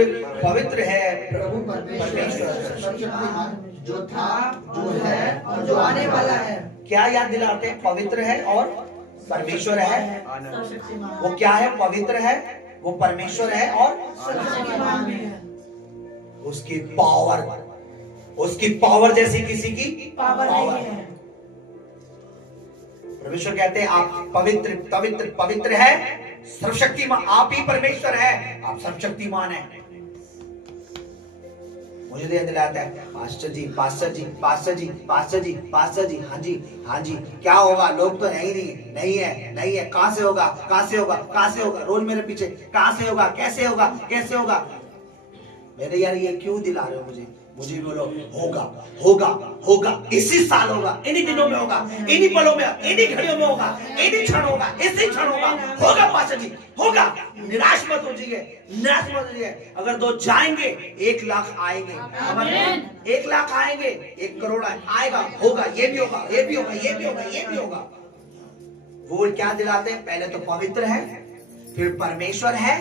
पवित्र है प्रभु परमेश्वर सर्वशक्तिमान, जो था, जो है और जो आने वाला है। क्या याद दिलाते हैं, पवित्र है और परमेश्वर है। वो क्या है, पवित्र है, वो परमेश्वर है, और उसकी पावर जैसी किसी की पावर है। परमेश्वर कहते हैं आप पवित्र पवित्र पवित्र है, सर्वशक्तिमान, आप ही परमेश्वर है, आप सर्वशक्तिमान है। मुझे ध्यान दिलाता है पास्टर जी पास्टर जी पास्टर जी पास्टर जी पास्टर जी, हाँ जी हाँ जी, क्या होगा, लोग तो है ही नहीं है, कहां से होगा कहां से होगा कहां से होगा, रोज मेरे पीछे कहां से होगा, कैसे होगा कैसे होगा। मेरे यार ये क्यों दिला रहे हो मुझे बोलो होगा होगा होगा, इसी साल होगा, इन्हीं दिनों में होगा, इन्हीं पलों में, इन्हीं घड़ियों में होगा, इन्हीं क्षण होगा, इसी क्षण होगा पास्टर जी होगा। निराश मत हो जाइए, निराश मत हो जाइए। अगर 2 जाएंगे 1 लाख आएंगे, 1 लाख आएंगे, 1 करोड़ आएगा, होगा, ये भी होगा, ये भी होगा, ये भी होगा, ये भी होगा। वो क्या दिलाते हैं? पहले तो पवित्र है, फिर परमेश्वर है,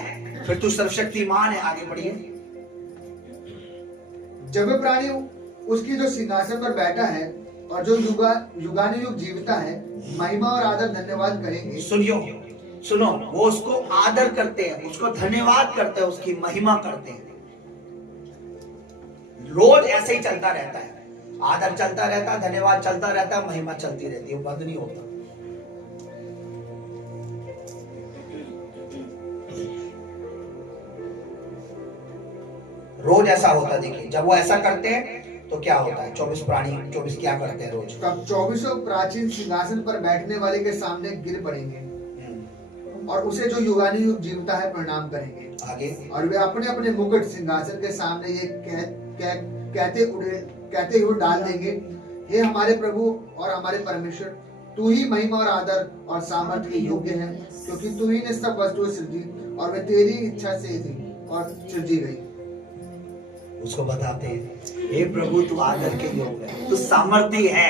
फिर तू सर्वशक्तिमान है। आगे बढ़िए। जब वह प्राणी उसकी जो सिंहासन पर बैठा है और जो युगानुयुग जीवता है, महिमा और आदर धन्यवाद करेंगे। सुनो, वो उसको आदर करते हैं, उसको धन्यवाद करते हैं, उसकी महिमा करते हैं। रोज ऐसे ही चलता रहता है, आदर चलता रहता है, धन्यवाद चलता रहता है, महिमा चलती रहती है, बंद नहीं होता। रोज ऐसा होता है। देखिए, जब वो ऐसा करते हैं तो क्या होता है? 24 प्राणी 24 क्या करते हैं रोज? तब 24 प्राचीन सिंहासन पर बैठने वाले के सामने गिर पड़ेंगे और उसे जो युगानुयुग जीवता है प्रणाम करेंगे। आगे। और वे अपने अपने मुकुट सिंहासन के सामने ये कहते हुए डाल देंगे, हे हमारे प्रभु और हमारे परमेश्वर, तू ही महिमा और आदर और सामर्थ्य के योग्य है, क्योंकि तू ही ने सब वस्तुएं सृजी और वे तेरी इच्छा से थी और सृजी गई। उसको बताते हैं, हे प्रभु तू आदर के योग्य है, तू सामर्थ्य है,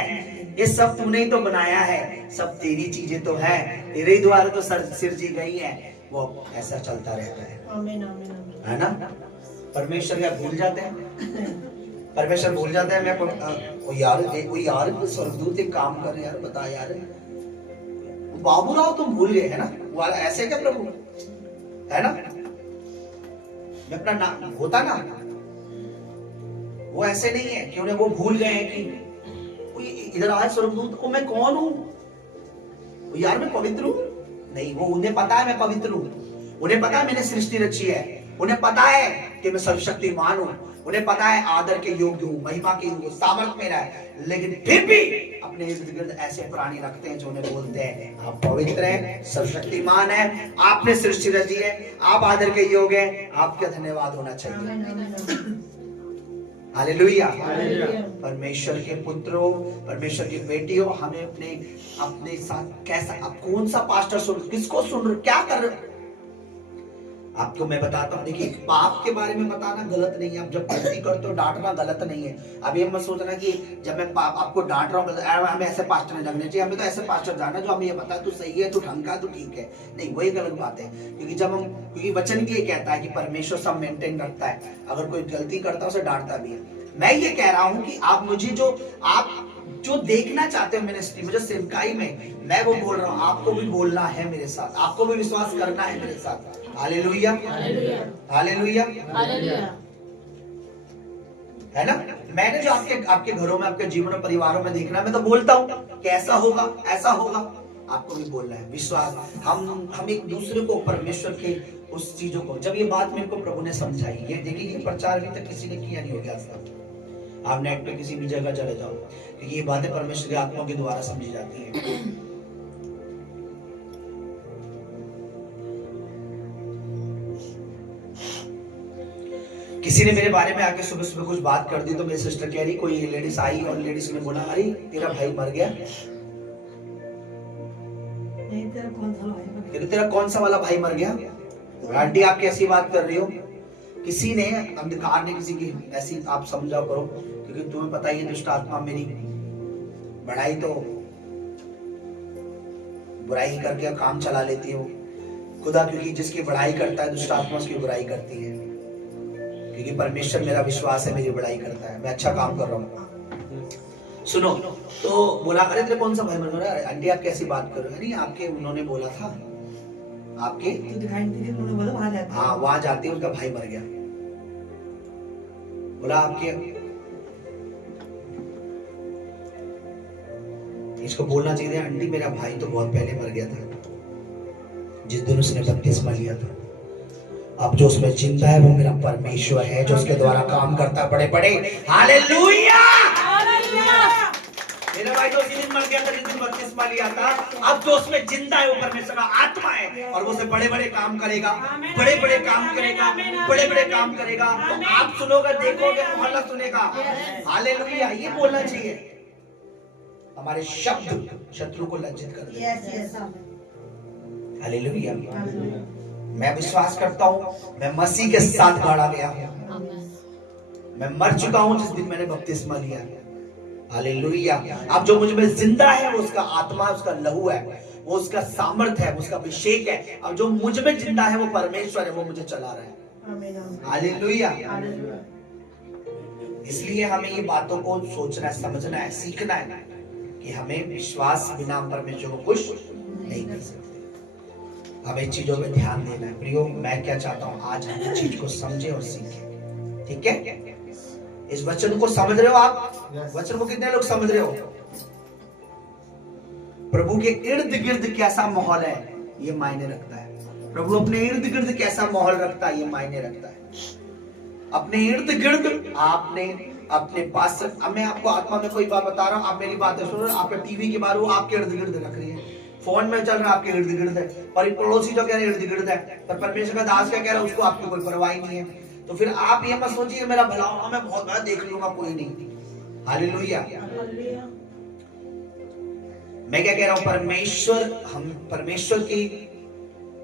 ये सब तूने ही तो बनाया है, सब तेरी चीजें तो है, तेरे ही द्वारा तो सृजी गई है। वो ऐसा चलता रहता है। आमीन, आमीन, आमीन। है ना? परमेश्वर क्या भूल जाते हैं? परमेश्वर भूल जाते हैं। मैं यार स्वर्गदूत एक काम कर, यार बता यार, बाबूराव तुम भूल गए, है ना? वो ऐसे क्या प्रभु, है ना? मैं अपना नाम होता ना, वो ऐसे नहीं है कि उन्हें वो भूल गए हैं कि इधर आज स्वर्गदूत को मैं कौन हूं यार, मैं पवित्र हूं। नहीं, वो उन्हें पता है मैं पवित्र हूं, उन्हें पता है मैंने सृष्टि रची है, उन्हें पता है कि मैं सर्वशक्तिमान हूं, उन्हें पता है आदर के योग्य हूं, महिमा के योग्य, सामर्थ्य मेरा है। लेकिन फिर भी अपने इर्द गिर्द ऐसे प्राणी रखते हैं जो उन्हें बोलते हैं आप पवित्र हैं, सर्वशक्तिमान है, आपने सृष्टि रची है, आप आदर के योग्य हैं, आपका धन्यवाद होना चाहिए। हालेलुया। परमेश्वर के पुत्रों, परमेश्वर की बेटियों, हमें अपने साथ कैसा, आप कौन सा पास्टर सुन, किसको सुन रहे, क्या कर रहे? आपको मैं बताता हूँ, देखिए पाप के बारे में बताना गलत नहीं है, आप जब गलती करते हो डांटना गलत नहीं है। अब ये मत सोचना कि जब मैं आपको डांट रहा हूँ हमें ऐसे पास्टर नहीं लगने चाहिए, हमें तो ऐसे पास्टर जाना जो हमें ये बता तू सही है, तू ढंग का, तू ठीक है। नहीं, वही गलत बात है, क्योंकि वचन भी ये कहता है कि परमेश्वर सब मेंटेन रखता है, अगर कोई गलती करता है उसे डांटता भी है। मैं ये कह रहा हूँ कि आप मुझे जो देखना चाहते हो मिनिस्ट्री, मुझे सेवकाई में, मैं वो बोल रहा हूँ, आपको भी बोलना है मेरे साथ, आपको भी विश्वास करना है मेरे साथ। हालेलुया, हालेलुया, हालेलुया, है ना? मैंने जो आपके घरों में, आपके जीवन और परिवारों में देखना, मैं तो बोलता हूँ कि ऐसा होगा, ऐसा होगा, आपको भी बोलना है। विश्वास, हम एक दूसरे को, परमेश्वर के उस चीजों को, जब ये बात मेरे को प्रभु ने समझाई, ये देखिए ये प्रचार भी तक किसी ने किया नहीं हो गया आज तक। आप नेट पे किसी भी जगह चले जाओ, क्योंकि ये बातें परमेश्वर की आत्मा के द्वारा समझी जाती है। किसी ने मेरे बारे में आके सुबह सुबह कुछ बात कर दी, तो मेरी सिस्टर कह रही, कोई लेडीज आई और लेडीज ने बोला, अरे तेरा भाई मर गया। तेरा कौन सा वाला भाई मर गया? आंटी आप कैसी बात कर रही हो? किसी ने, अंधकार ने किसी की ऐसी, आप समझाओ करो, क्योंकि तुम्हें पता ही है दुष्ट आत्मा मेरी बढ़ाई तो बुराई करके काम चला लेती है वो खुदा, क्योंकि जिसकी बढ़ाई करता है दुष्ट आत्मा उसकी बुराई करती है, क्योंकि परमेश्वर मेरा विश्वास है मेरी बढ़ाई करता है, मैं अच्छा काम कर रहा हूँ। सुनो, तो बोला, अरे तेरे कौन सा भाई मर रहा है? आंटी आप कैसी बात कर रहे हो? नहीं, आपके उन्होंने बोला था, आपके तो दिखाई नहीं दी, उन्होंने बोला वहां जाते, हाँ वहां जाती है, उनका भाई मर गया। बोला आपके, इसको बोलना चाहिए आंटी मेरा भाई तो बहुत पहले मर गया था, जिस दिन उसने बपतिस्मा लिया था। अब जो उसमें जिंदा है वो मेरा परमेश्वर है, जो उसके द्वारा काम करता है बड़े बड़े। हालेलुया, मेरा भाई तो उसी दिन मर गया था जिस दिन बपतिस्मा लिया था। अब जो उसमें जिंदा है वो परमेश्वर का आत्मा है, और वो से बड़े बड़े काम करेगा, बड़े बड़े काम करेगा, बड़े बड़े काम करेगा। तो आप सुनोगे, देखोगे, मोहल्ला सुनेगा। हालेलुया, ये बोलना चाहिए। हमारे शब्द शत्रु को लज्जित कर देते। हालेलुया, मैं विश्वास करता हूँ मैं मसीह के साथ गाड़ा गया हूँ, मैं मर चुका हूँ जिस दिन मैंने बपतिस्मा लिया। हालेलुया, अब जो मुझ में जिंदा है वो उसका आत्मा, उसका लहू है, वो उसका सामर्थ है, वो उसका अभिषेक है। अब जो मुझ में जिंदा है वो परमेश्वर है, वो मुझे चला रहा है। हालेलुया। इसलिए हमें ये बातों को सोचना है, समझना है, सीखना है कि हमें विश्वास बिना परमेश्वर को खुश नहीं कर सकते। हमें चीजों पे ध्यान देना है। प्रियो, मैं क्या चाहता हूं, आज हम इस चीज को समझे और सीखें। ठीक है, इस वचन को समझ रहे हो आप? वचन को कितने लोग समझ रहे हो? प्रभु के इर्द गिर्द कैसा माहौल है ये मायने रखता है। प्रभु अपने इर्द गिर्द कैसा माहौल रखता है ये मायने रखता है। अपने इर्द गिर्द आपने अपने पास, अब मैं आपको आत्मा में कोई बात बता रहा हूं, आप मेरी बातें सुन रहे हो। आपके टीवी के बाहर वो आपके इर्द गिर्द रख रही है, फोन में चल रहा है आपके इर्द गिर्द है, और पड़ोसी जो कह रहे इर्द गिर्द है, पर परमेश्वर का दास क्या कह रहा है उसको आपकी कोई परवाह नहीं है। तो फिर आप ये मत सोचिए मेरा भला होगा, मैं बहुत बड़ा देख लूंगा, कोई नहीं। हालेलुया। मैं क्या कह रहा हूं,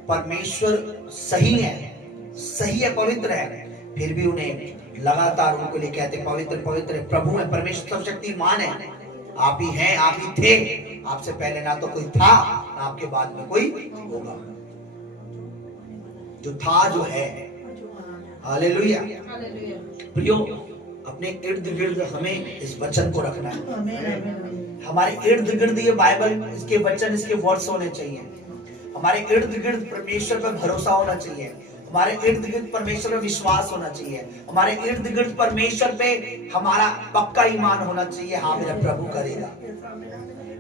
परमेश्वर सही है, पवित्र है, फिर भी उन्हें लगातार उनको लिए कहते पवित्र पवित्र है, प्रभु है, परमेश्वर सर्वशक्तिमान है। आप ही हैं, आप ही थे, आपसे पहले ना तो कोई था ना आपके बाद में कोई होगा, जो था जो है। हालेलुया। प्रियो, अपने इर्द गिर्द हमें इस वचन को रखना है। हमारे इर्द गिर्द ये बाइबल, इसके वचन, इसके वर्ड्स होने चाहिए। हमारे इर्द गिर्द परमेश्वर पर भरोसा होना चाहिए। हमारे इर्द गिर्द परमेश्वर पर विश्वास होना चाहिए। हमारे इर्द गिर्द परमेश्वर पे हमारा पक्का ईमान होना चाहिए। हाँ, मेरा प्रभु करेगा।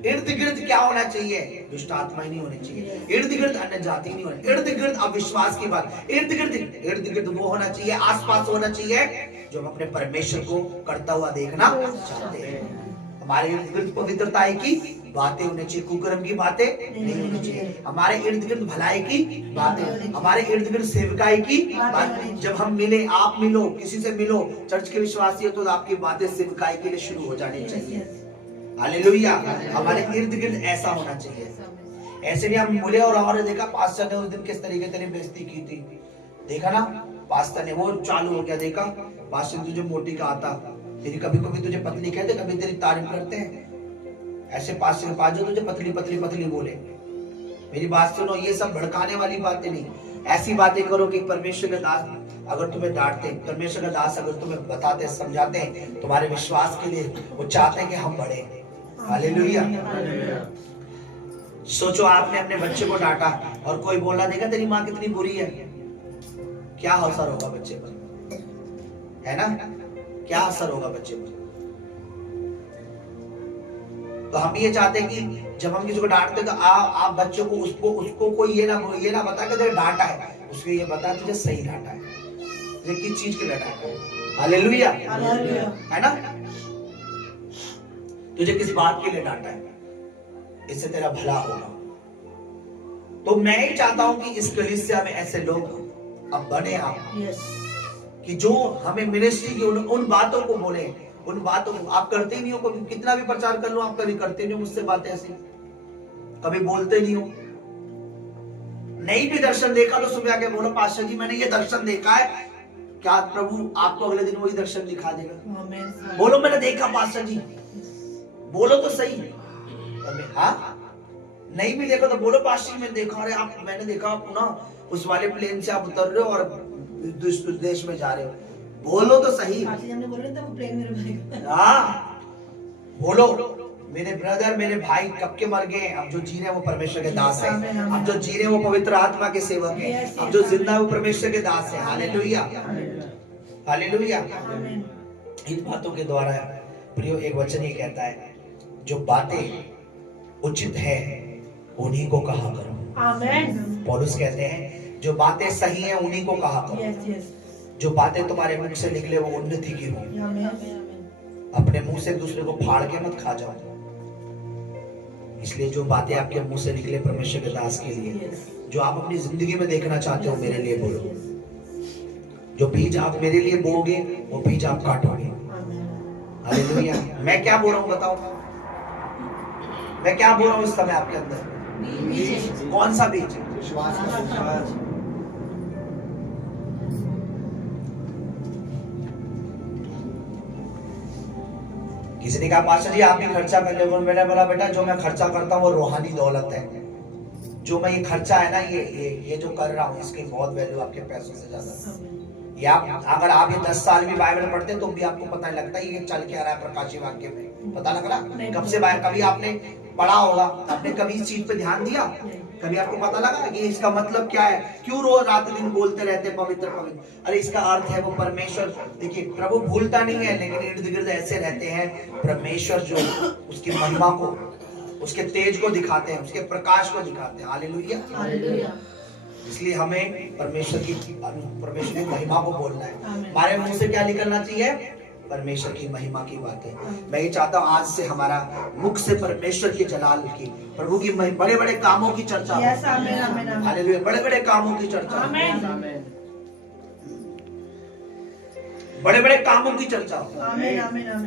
इर्द गिर्द क्या होना चाहिए? दुष्ट आत्मा नहीं होनी चाहिए। इर्द गिर्द अन्य जाति नहीं होनी। इर्द गिर्द अविश्वास की बात। इर्द गिर्द वो होना चाहिए, आसपास होना चाहिए जो हम अपने परमेश्वर को करता हुआ देखना चाहते हैं। हमारे इर्द गिर्द पवित्रता की बातें होनी चाहिए, कुकर्म की बातें नहीं होनी चाहिए। हमारे इर्द गिर्द भलाई की बातें, हमारे इर्द गिर्द सेवकाई की बातें। जब हम मिले, आप मिलो, किसी से मिलो, चर्च के विश्वासी हो, तो आपकी बातें सेवकाई के लिए शुरू हो जानी चाहिए। हालेलुया। हमारे इर्द गिर्द ऐसा होना चाहिए। ऐसे नहीं हम मिले और देखा पास्टर ने उस दिन किस तरीके तेरी बेइज्जती की थी, देखा ना पास्टर ने, वो चालू हो गया, देखा पास्टर तुझे मोटी कहा था, तेरी कभी कभी तुझे पतली कहते, कभी तेरी तारीफ करते हैं। ऐसे पास्टर के पास जो तुझे पतली पतली पतली बोले। मेरी बात सुनो, ये सब भड़काने वाली बातें नहीं, ऐसी बातें करो कि परमेश्वर के दास अगर तुम्हें डांटते, परमेश्वर का दास अगर तुम्हें बताते, समझाते हैं, तुम्हारे विश्वास के लिए वो चाहते हैं कि हम बढ़े। हालेलुया। सोचो, आपने अपने बच्चे को डांटा और कोई बोला, देखा तेरी माँ कितनी बुरी है, क्या असर होगा बच्चे पर? है ना, क्या असर होगा बच्चे पर? तो हम ये चाहते हैं कि जब हम किसी को डांटते तो आप बच्चों को उसको कोई ये ना बता कि तुझे डांटा है, उसको ये बता तुझे सही डांटा है, तुझे किस चीज के लिए डांटा है। हालेलुया, है ना, तुझे किस बात के लिए डांटा है, इससे तेरा भला होगा। तो मैं ही चाहता हूं कि इस कलीसिया में ऐसे लोग अब बने आप, कि जो हमें मिनिस्ट्री की उन बातों को बोले, उन बातों को आप करते ही नहीं हो। कभी कितना भी प्रचार कर लो, आप कभी करते नहीं हो मुझसे बातें ऐसी, कभी बोलते नहीं हो। नहीं भी दर्शन देखा तो सुबह आके बोलो, पास्टर जी मैंने ये दर्शन देखा है, क्या प्रभु आपको अगले दिन वही दर्शन दिखा देगा? बोलो मैंने देखा पास्टर जी, बोलो तो सही। हाँ, नहीं भी देखा तो बोलो पास्टर जी मैंने देखा। अरे आप, मैंने देखा आप ना उस वाले प्लेन से आप उतर रहे हो और दूसरे देश में जा रहे हो, बोलो तो सही। हाँ, बोलो। मेरे ब्रदर, मेरे भाई कब के मर गए, अब जो जी रहे हैं वो परमेश्वर के दास है। अब जो जी रहे हैं वो पवित्र आत्मा के सेवक है। अब जो जिंदा है वो परमेश्वर के दास है। Hallelujah, hallelujah. इन बातों के द्वारा प्रियो एक वचन ये कहता है, जो बातें उचित है उन्हीं को कहा करो। आमीन। पौलुस कहते हैं जो बातें सही हैं उन्हीं को कहा करो। जो बातें तुम्हारे मुख से निकले वो उन्नति की हो। अपने मुंह से दूसरे को फाड़ के मत खा जाओ। इसलिए जो बातें आपके मुंह से निकले परमेश्वर के दास के लिए, जो आप अपनी जिंदगी में देखना चाहते हो, मेरे लिए बोलो। जो बीज आप मेरे लिए बोओगे वो बीज आप काटोगे। हालेलुया। मैं क्या बोल रहा हूँ बताओ, मैं क्या बोल रहा हूँ इस समय आपके अंदर? बीज। कौन सा बीज? विश्वास। किसी ने कहा पास्टर जी आप भी खर्चा कर ले, मैंने बोला बेटा जो मैं खर्चा करता हूँ वो रूहानी दौलत है, जो मैं ये खर्चा है ना, ये जो कर रहा हूँ, इसकी बहुत वैल्यू आपके पैसों से ज्यादा। या अगर आप ये 10 साल भी बाइबल पढ़ते तो भी आपको पता नहीं लगता ये चल के आ रहा है प्रकाशित वाक्य में, पता लग रहा कब से कभी आपने पढ़ा होगा, आपने कभी इस चीज पे ध्यान दिया, कभी आपको पता लगा कि इसका मतलब क्या है, क्यों रोज रात दिन बोलते रहते पवित्र पवित्र? अरे इसका अर्थ है वो परमेश्वर, देखिए प्रभु भूलता नहीं है, लेकिन इर्द गिर्द ऐसे रहते हैं परमेश्वर जो उसकी महिमा को, उसके तेज को दिखाते हैं, उसके प्रकाश को दिखाते हैं। Hallelujah, hallelujah. इसलिए हमें परमेश्वर की महिमा को बोलना है। हमारे मुंह से क्या निकलना चाहिए? परमेश्वर की महिमा की बातें। मैं ये चाहता हूँ आज से हमारा मुख से परमेश्वर की जलाल की, प्रभु की बड़े बड़े कामों की चर्चा, हालेलुया, बड़े बड़े कामों की चर्चा, बड़े बड़े कामों की चर्चा।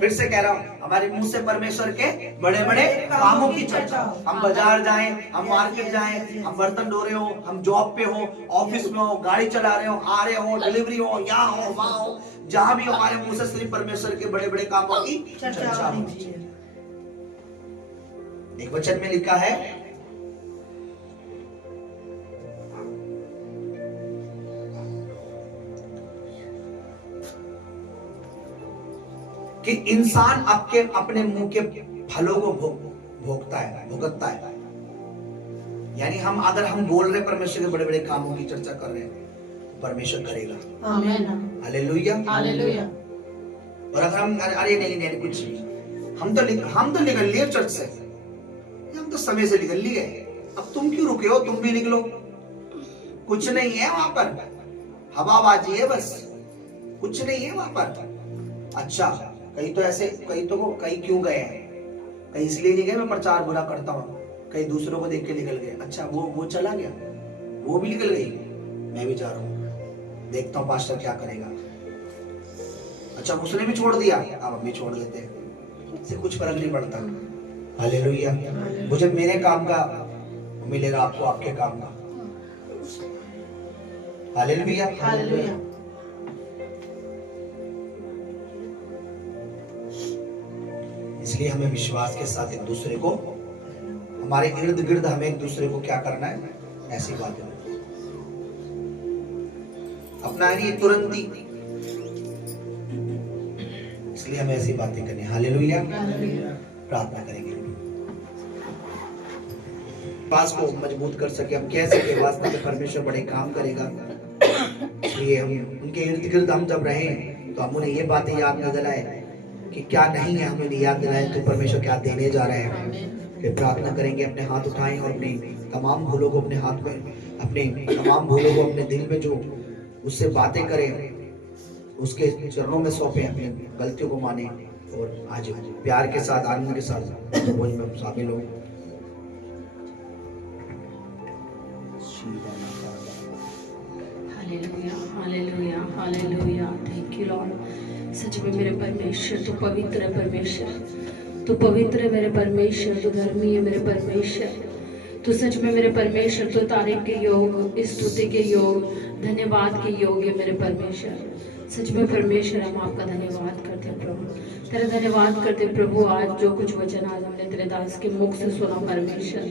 फिर से कह रहा हूँ, हमारे मुंह से परमेश्वर के बड़े बड़े कामों की चर्चा। हम बाजार जाएं, हम मार्केट जाएं, हम बर्तन धो रहे हो, हम जॉब पे हो, ऑफिस में हो, गाड़ी चला रहे हो, आ रहे हो, डिलीवरी हो, यहाँ हो, वहाँ हो, जहां भी हमारे मुंह से सिर्फ परमेश्वर के बड़े बड़े कामों की चर्चा होनी चाहिए। एक वचन में लिखा है, कि इंसान आपके अपने मुंह के फलों को भोगता है। यानी अगर हम बोल रहे परमेश्वर के बड़े बड़े कामों की चर्चा कर रहे हैं, परमेश्वर करेगा। आमीन, हालेलुया, हालेलुया। और अगर हम अरे नहीं कुछ नहीं, हम तो निकल लिए चर्च से, हम तो समय से निकल लिए, अब तुम क्यों रुके हो? तुम भी निकलो। कुछ नहीं है वहां पर, हवाबाजी है बस, कुछ नहीं है वहां पर। अच्छा, कई क्यों गए हैं? कहीं इसलिए नहीं गए मैं प्रचार बुरा करता हूँ, कई दूसरों को देख के निकल गए। अच्छा, वो चला गया, वो भी निकल गई, मैं भी जा रहा हूँ, देखता हूँ पास्टर क्या करेगा। अच्छा, उसने भी छोड़ दिया, अब हम भी छोड़ लेते हैं, इससे कुछ फर्क नहीं पड़ता। हालेलुया। मुझे मेरे काम का मिलेगा, आपको आपके काम का। Hallelujah, hallelujah. इसलिए हमें विश्वास के साथ एक दूसरे को, हमारे इर्द गिर्द हमें एक दूसरे को क्या करना है? ऐसी बातें अपना नहीं, तुरंत ही, इसलिए हमें ऐसी बातें करनी। हालेलुया, प्रार्थना करेंगे विश्वास को मजबूत कर सके, हम कह सके वास्तव में परमेश्वर बड़े काम करेगा। इसलिए हम उनके इर्द गिर्द हम जब रहे तो हम उन्हें ये बातें याद न दिलाए कि क्या नहीं है, हमें याद दिलाए तो परमेश्वर क्या देने जा रहे हैं। फिर प्रार्थना करेंगे, अपने हाथ उठाएं और अपनी तमाम भूलों को अपने हाथ में, अपने तमाम भूलों को अपने दिल में जो उससे बातें करें, उसके चरणों में सौंपे, अपनी गलतियों को माने और आज प्यार के साथ, आनंद के साथ भोज में शामिल हो। Hallelujah, hallelujah, hallelujah. Thank you lord. सच में मेरे परमेश्वर तो पवित्र है, परमेश्वर तो पवित्र है मेरे परमेश्वर, तो धर्मी है मेरे परमेश्वर, तो सच में मेरे परमेश्वर तो तारीफ के योग, स्तुति के योग, धन्यवाद के योग है मेरे परमेश्वर। सच में परमेश्वर हम आपका धन्यवाद करते हैं प्रभु, तेरा धन्यवाद करते हैं प्रभु। आज जो कुछ वचन आज हमने तेरे दास के मुख से सुना परमेश्वर,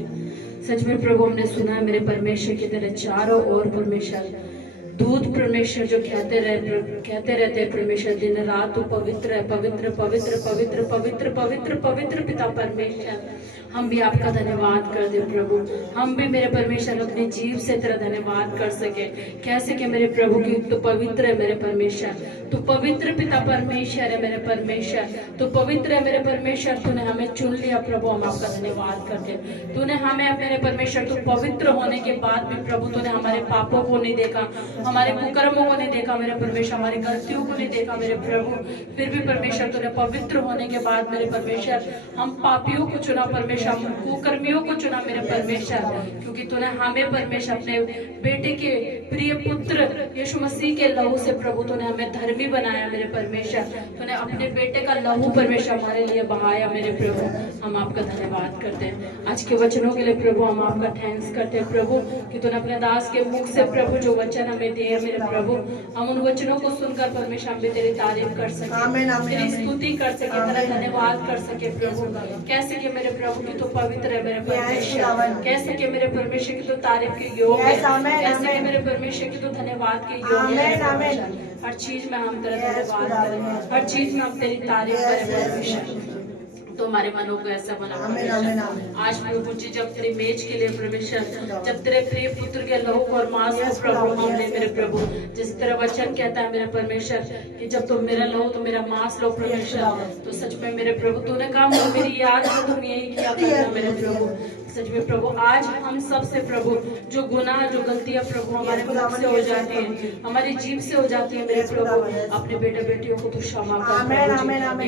सच में प्रभु हमने सुना है मेरे परमेश्वर के तेरे चारों ओर परमेश्वर दूत परमेश्वर जो कहते रहते हैं परमेश्वर दिन रात, तो पवित्र है, पवित्र पवित्र पवित्र पवित्र पवित्र पवित्र पिता परमेश्वर। हम भी आपका धन्यवाद कर दे प्रभु, हम भी मेरे परमेश्वर अपने जीव से तेरा धन्यवाद कर सके, कह सके मेरे प्रभु की तो पवित्र है मेरे परमेश्वर, तो पवित्र पिता परमेश्वर है मेरे परमेश्वर, तो पवित्र है मेरे परमेश्वर। तूने हमें चुन लिया प्रभु, हम आपका धन्यवाद करते। तूने हमें मेरे परमेश्वर तो पवित्र होने के बाद भी प्रभु तूने हमारे पापों को नहीं देखा, हमारे कुकर्मों को नहीं देखा मेरे परमेश्वर, हमारी गलतियों को नहीं देखा मेरे प्रभु। फिर भी परमेश्वर तूने पवित्र होने के बाद मेरे परमेश्वर हम पापियों को चुना परमेश्वर, कुकर्मियों को चुना मेरे परमेश्वर, क्योंकि तूने हमें परमेश्वर अपने बेटे के प्रिय पुत्र यीशु मसीह के लहू से प्रभु तूने हमें धर्मी बनाया मेरे परमेश्वर। तूने अपने बेटे का लहू परमेश्वर हमारे लिए बहाया मेरे प्रभु, हम आपका धन्यवाद करते हैं। आज के वचनों के लिए प्रभु हम आपका थैंक्स करते हैं प्रभु, कि तूने अपने दास के मुख से प्रभु जो वचन हमें दिए मेरे प्रभु, हम उन वचनों को सुनकर परमेश्वर हम भी तेरी तारीफ कर सके, तेरी स्तुति कर सके, तेरा धन्यवाद कर सके प्रभु, कह सके मेरे प्रभु कि कि तू पवित्र है मेरे परमेश्वर। कह सके मेरे परमेश्वर की तू तारीफ के योग्य है। कह सके मेरे परमेश्वर की तू धन्यवाद के योग्य है। हर चीज में हम तेरा धन्यवाद करें, हर चीज में हम तेरी तारीफ करें परमेश्वर। तो हमारे मनों को ऐसा बना आज प्रभु जी जब तेरे मेज के लिए परमेश्वर, जब तेरे प्रिय पुत्र के लहू और मांस को प्रभु हमने मेरे प्रभु, जिस तरह वचन कहता है मेरे परमेश्वर कि जब तुम मेरा लहू तो मेरा मांस लो परमेश्वर, तो सच में मेरे प्रभु तूने कहा मेरी याद में तुम यही किया करना मेरे प्रभु। सच में प्रभु आज हम सब से प्रभु जो गुनाह जो गलतियां प्रभु हमारे मुख से हो जाती है, हमारी जीभ से हो जाती है मेरे प्रभु, अपने बेटे बेटियों को तू क्षमा कर।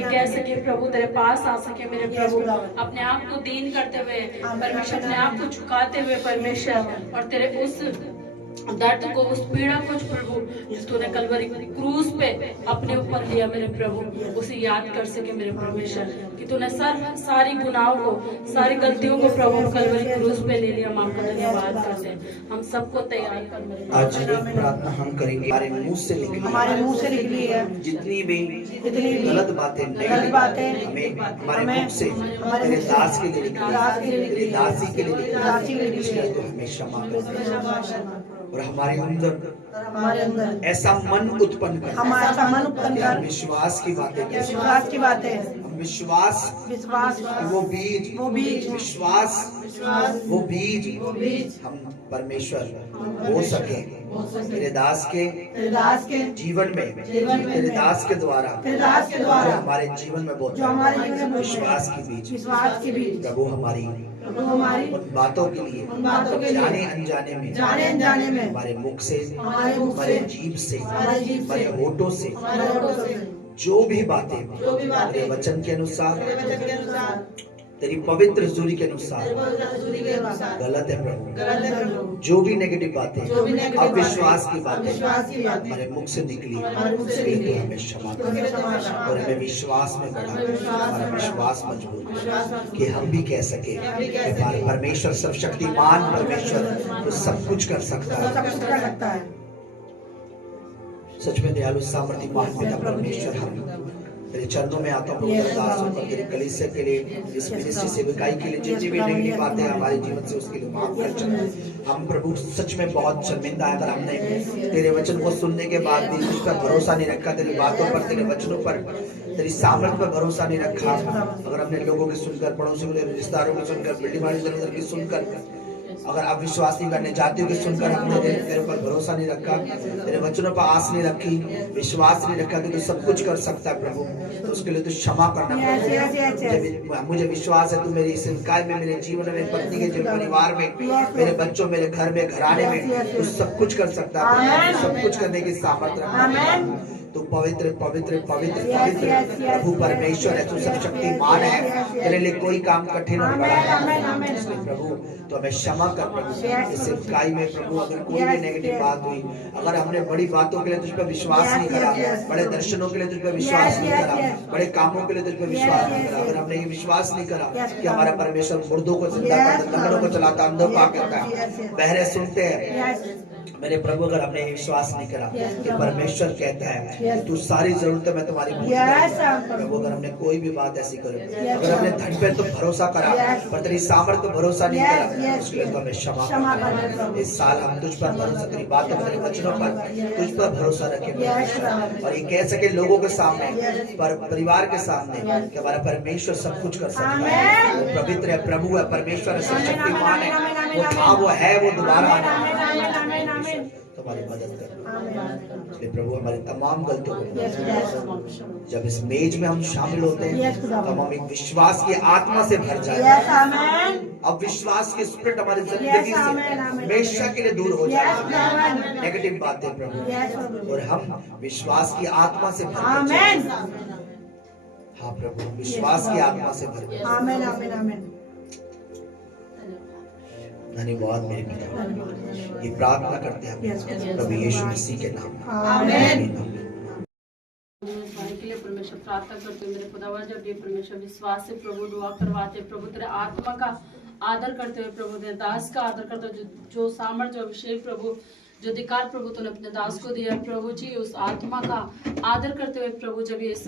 कह सके प्रभु तेरे पास आ सके मेरे प्रभु, अपने आप को दीन करते हुए परमेश्वर, अपने आप को झुकाते हुए परमेश्वर, और तेरे उस दर्द को, उस पीड़ा को प्रभु तूने कलवरी क्रूस पे अपने ऊपर लिया मेरे प्रभु, उसे याद कर सके मेरे परमेश्वर कि तूने सारी गुनाहों को, सारी गलतियों को प्रभु कलवरी क्रूस पे ले लिया। हम आपका धन्यवाद करते हैं। हम सबको तैयार कर मेरे आज एक प्रार्थना हम करेंगे, हमारे मुंह से निकली है जितनी भी गलत बातें हमें हमारे मुख से तेरे दास के लिए निकली, तेरे दासी के लिए निकली, तो हमें क्षमा कर और हमारे अंदर ऐसा मन उत्पन्न कर विश्वास की बातें विश्वास वो बीज विश्वास वो बीज हम परमेश्वर हो सके तेरे दास के जीवन में, तेरे दास के द्वारा जो हमारे जीवन में बोलते विश्वास की बीज प्रभु हमारी उन बातों के लिए जाने अनजाने में हमारे मुख से, हमारे जीभ से, हमारे होठों से जो भी बातें तेरे वचन के अनुसार, तेरी पवित्र हजूरी के अनुसार गलत है प्रभु, जो भी नेगेटिव बातें, अविश्वास की बातें हमारे मुख से निकली, तो हमें क्षमा कर और हमें विश्वास में बढ़ा, हमारा विश्वास मजबूत कि हम भी कह सके कि हमारे परमेश्वर सर्वशक्तिमान परमेश्वर तो सब कुछ कर सकता है। सच में दयालु सामर्थ्य महान परमेश्वर, हम तेरे चरणों में आता हूँ दास होकर, तेरी कलीसिया के लिए, इस मिनिस्ट्री सेवकाई के लिए जितनी भी नेगेटिव बातें हमारे जीवन से उसके लिए माफ कर चल। हम प्रभु सच में बहुत शर्मिंदा है अगर हमने तेरे वचन को सुनने के बाद भी उस पर भरोसा नहीं रखा, तेरी बातों पर, तेरे वचनों पर, तेरी सामर्थ्य पर भरोसा नहीं रखा। अगर हमने लोगों की सुनकर, पड़ोसियों के रिश्तेदारों की सुनकर, बिल्डिंग वाले इधर उधर की सुनकर, अगर आप विश्वास नहीं करने जातियों की सुनकर हमने तेरे पर भरोसा नहीं रखा, तेरे वचनों पर आस नहीं रखी, विश्वास नहीं रखा कि तू सब कुछ कर सकता है प्रभु, तो उसके लिए तू क्षमा करना प्रभु। मुझे विश्वास है तू मेरी इस इनकार में, मेरे जीवन में, मेरी पत्नी के जीवन, परिवार में, मेरे बच्चों, मेरे घर में, घराने में तू सब कुछ कर सकता है, सब कुछ करने की सामर्थ्य रखता। तू पवित्र पवित्र पवित्र पवित्र प्रभु परमेश्वर है, तू सब शक्तिमान है, तेरे लिए कोई काम कठिन और बड़ा है। इसलिए प्रभु तो हमें क्षमा कर प्रभु, इस इकाई में प्रभु अगर कोई भी नेगेटिव बात हुई, अगर हमने बड़ी बातों के लिए तुझ पर विश्वास नहीं करा, बड़े दर्शनों के लिए तुझ पर विश्वास नहीं करा, बड़े कामों के लिए तुझ पर विश्वास नहीं करा, अगर हमने ये विश्वास नहीं करा कि हमारा परमेश्वर मुर्दों को जिंदा करता, लंगड़ों को चलाता, अंधों को करता है, बहरे सुनते हैं, मेरे प्रभु अगर हमने विश्वास नहीं करा कि परमेश्वर कहता है तू सारी जरूरतें मैं तुम्हारी पूरी करूंगा, प्रभु अगर हमने कोई भी बात ऐसी करी, अगर हमने धन पे तो भरोसा करा पर तेरी सामर्थ्य पर भरोसा नहीं करा, उसके लिए तो हमें क्षमा कर। इस साल हम तुझ पर भरोसा, तेरी बातों पर, तेरे वचनों पर तुझ पर भरोसा रखेंगे और ये कह सके लोगों के सामने, पर परिवार के सामने कि हमारा परमेश्वर सब कुछ कर सकता है, वो पवित्र है, प्रभु है, परमेश्वर है, सर्वशक्तिमान है, वो था, वो है, वो दोबारा आना, तुम्हारी मदद कर। इसलिए प्रभु हमारी तमाम गलतियों को जब इस मेज में हम शामिल होते हैं तब हम एक विश्वास की आत्मा से भर जाए, अब विश्वास के स्पिरिट हमारी जिंदगी से हमेशा के लिए दूर हो जाए, नेगेटिव बातें प्रभु, और हम विश्वास की आत्मा से भर जाए। हाँ प्रभु, विश्वास की आत्मा से भर जाए। धन्यवाद मेरे पिता, ये प्रार्थना करते हैं प्रभु यीशु मसीह के नाम में, आमीन। के लिए परमेश्वर प्रार्थना करते हुए मेरे खुदावन, जब ये परमेश्वर विश्वास से प्रभु दुआ करवाते प्रभु, तेरे आत्मा का आदर करते हुए प्रभु, तेरे दास का आदर करते हुए जो सामर्थ्य, जो अभिषेक प्रभु, जो अधिकार प्रभु तूने अपने दास को दिया प्रभु जी, उस आत्मा का आदर करते हुए प्रभु जब ये इस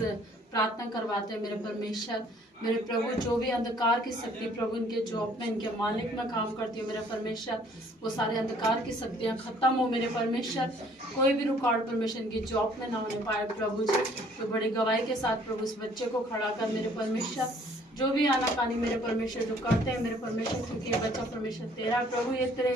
प्रार्थना करवाते हैं मेरे परमेश्वर, मेरे प्रभु जो भी अंधकार की शक्ति प्रभु इनके जॉब में इनके मालिक में काम करती हो मेरे परमेश्वर, वो सारे अंधकार की शक्तियां खत्म हो मेरे परमेश्वर। कोई भी रुकावट परमेश्वर इनकी जॉब में ना होने पाए प्रभु जी। तो बड़ी गवाही के साथ प्रभु इस बच्चे को खड़ा कर मेरे परमेश्वर। जो भी आनाकानी मेरे परमेश्वर जो करते हैं मेरे परमेश्वर, क्योंकि ये बच्चा परमेश्वर तेरा है प्रभु, ये तेरे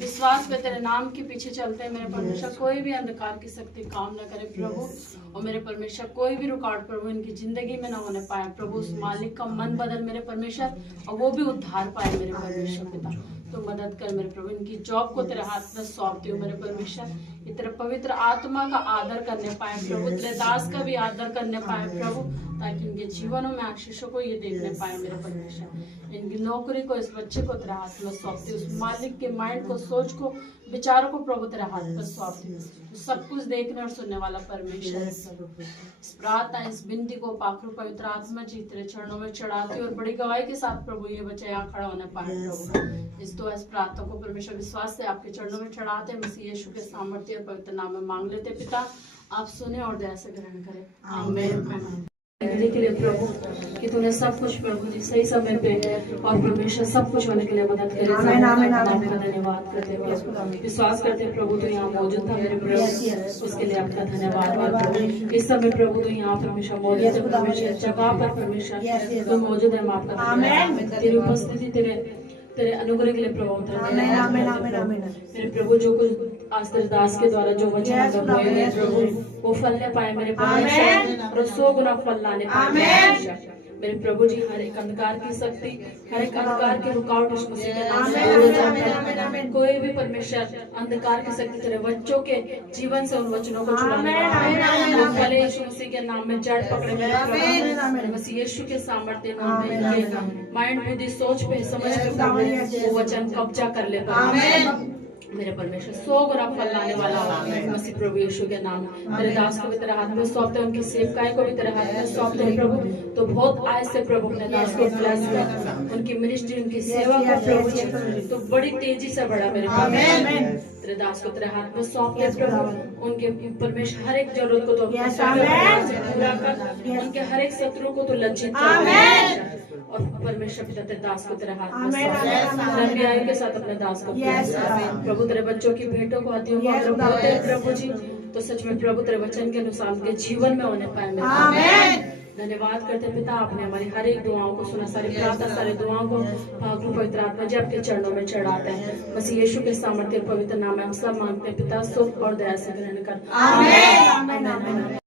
विश्वास पे तेरे नाम के पीछे चलते हैं मेरे परमेश्वर। कोई भी अंधकार की शक्ति काम न करे प्रभु, और मेरे परमेश्वर कोई भी रुकावट प्रभु इनकी जिंदगी में ना होने पाए प्रभु। उस मालिक का मन बदल मेरे परमेश्वर, और वो भी उद्धार पाए मेरे परमेश्वर पिता। तो मदद कर मेरे प्रभु, इनकी जॉब को तेरे हाथ में सौंपती हूँ मेरे परमेश्वर। ये तेरे पवित्र आत्मा का आदर करने पाए प्रभु, तेरे दास का भी आदर करने पाए प्रभु, ताकि इनके जीवनों में आशीषों को ये देखने पाए मेरे परमेश्वर। इनकी नौकरी को इस बच्चे को तेरे हाथ में सौंपती हूँ, उस मालिक के माइंड को, सोच को, विचारों को प्रभु तेरे हाथ में सौंपती हूँ। तो सब कुछ देखने और सुनने वाला परमेश्वर, इस प्रार्थना इस बिनती को पाखरू पवित्र आत्मा जी तेरे चरणों में चढ़ाती और बड़ी गवाही के साथ प्रभु ये बच्चा यहाँ खड़ा होने पाए प्रभु। इस दुआ इस प्रार्थना को परमेश्वर विश्वास से आपके चरणों में चढ़ाते हैं, मसीह यीशु के सामर्थ्य और पवित्र नाम में मांग लेते पिता, आप सुने और दया से ग्रहण करें। आमीन। के लिए प्रभु कि तूने सब कुछ प्रभु जी सही समय पे और परमेश्वर सब कुछ होने के लिए मदद करे। आपका धन्यवाद करते हुए विश्वास करते हैं प्रभु तो यहाँ मौजूद था मेरे प्रभु, उसके लिए आपका धन्यवाद। इस समय प्रभु तो यहाँ परमेश्वर मौजूद है, परमेश्वर जगह पर परमेश्वर तो मौजूद है। आपका धन्यवाद, तेरी उपस्थिति तेरे अनुग्रह के लिए प्रभु मेरे प्रभु। जो कुछ आज तेरे दास के द्वारा जो वचन हुए प्रभु वो फलने पाए मेरे परमेश्वर, और 100 गुना फल लाने पाए मेरे प्रभु जी। हर एक अंधकार की शक्ति, हर एक अंधकार की रुकावट उस मसीह के नाम से दूर हो जाए। कोई भी परमेश्वर अंधकार की शक्ति तेरे बच्चों के जीवन से उन वचनों को छुड़ाने वाले यीशु मसीह के नाम में जड़ पकड़े मेरे प्रभु। मसीह यीशु के सामर्थ्य नाम में माइंड बुद्धि सोच पे समझ पे वो वचन कब्जा कर ले मेरे परमेश्वर। 100 गुना फल लाने वाला मसीह प्रभु यीशु के नाम। मेरे दास को भी तेरे हाथ में सौंपते, उनकी सेवकाई को भी तेरे हाथ में सौंपते हैं प्रभु। तो बहुत आय से प्रभु अपने दास को ब्लेस कर, उनकी मिनिस्ट्री उनकी सेवा को प्रभु तो बड़ी तेजी से बढ़ा मेरे परमेश्वर। तेरे दास को तेरे हाथ में सौंपते प्रभु, उनके परमेश्वर हर एक जरूरत को तो पूरा कर, उनके हर एक शत्रु को तो लज्जित कर, और परमेश्वर पिता तेरे दास को तेरे हाथ में सौंपते, लंबी आयु के साथ अपने दास को प्रभु तेरे बच्चों की भेंटों को हथियों को प्रभु जी। तो सच में प्रभु तेरे वचन के अनुसार उनके जीवन में होने पाए मेरे धन्यवाद करते पिता। आपने हमारी हर एक दुआओं को सुना, सारी प्रार्थना सारी दुआओं को भागू पवित्र आत्मा जी आपके चरणों में चढ़ाते हैं। मसीह यीशु के सामर्थ्य पवित्र नाम में हम सब मांगते हैं पिता, सुख और दया से ग्रहण कर। आमीन।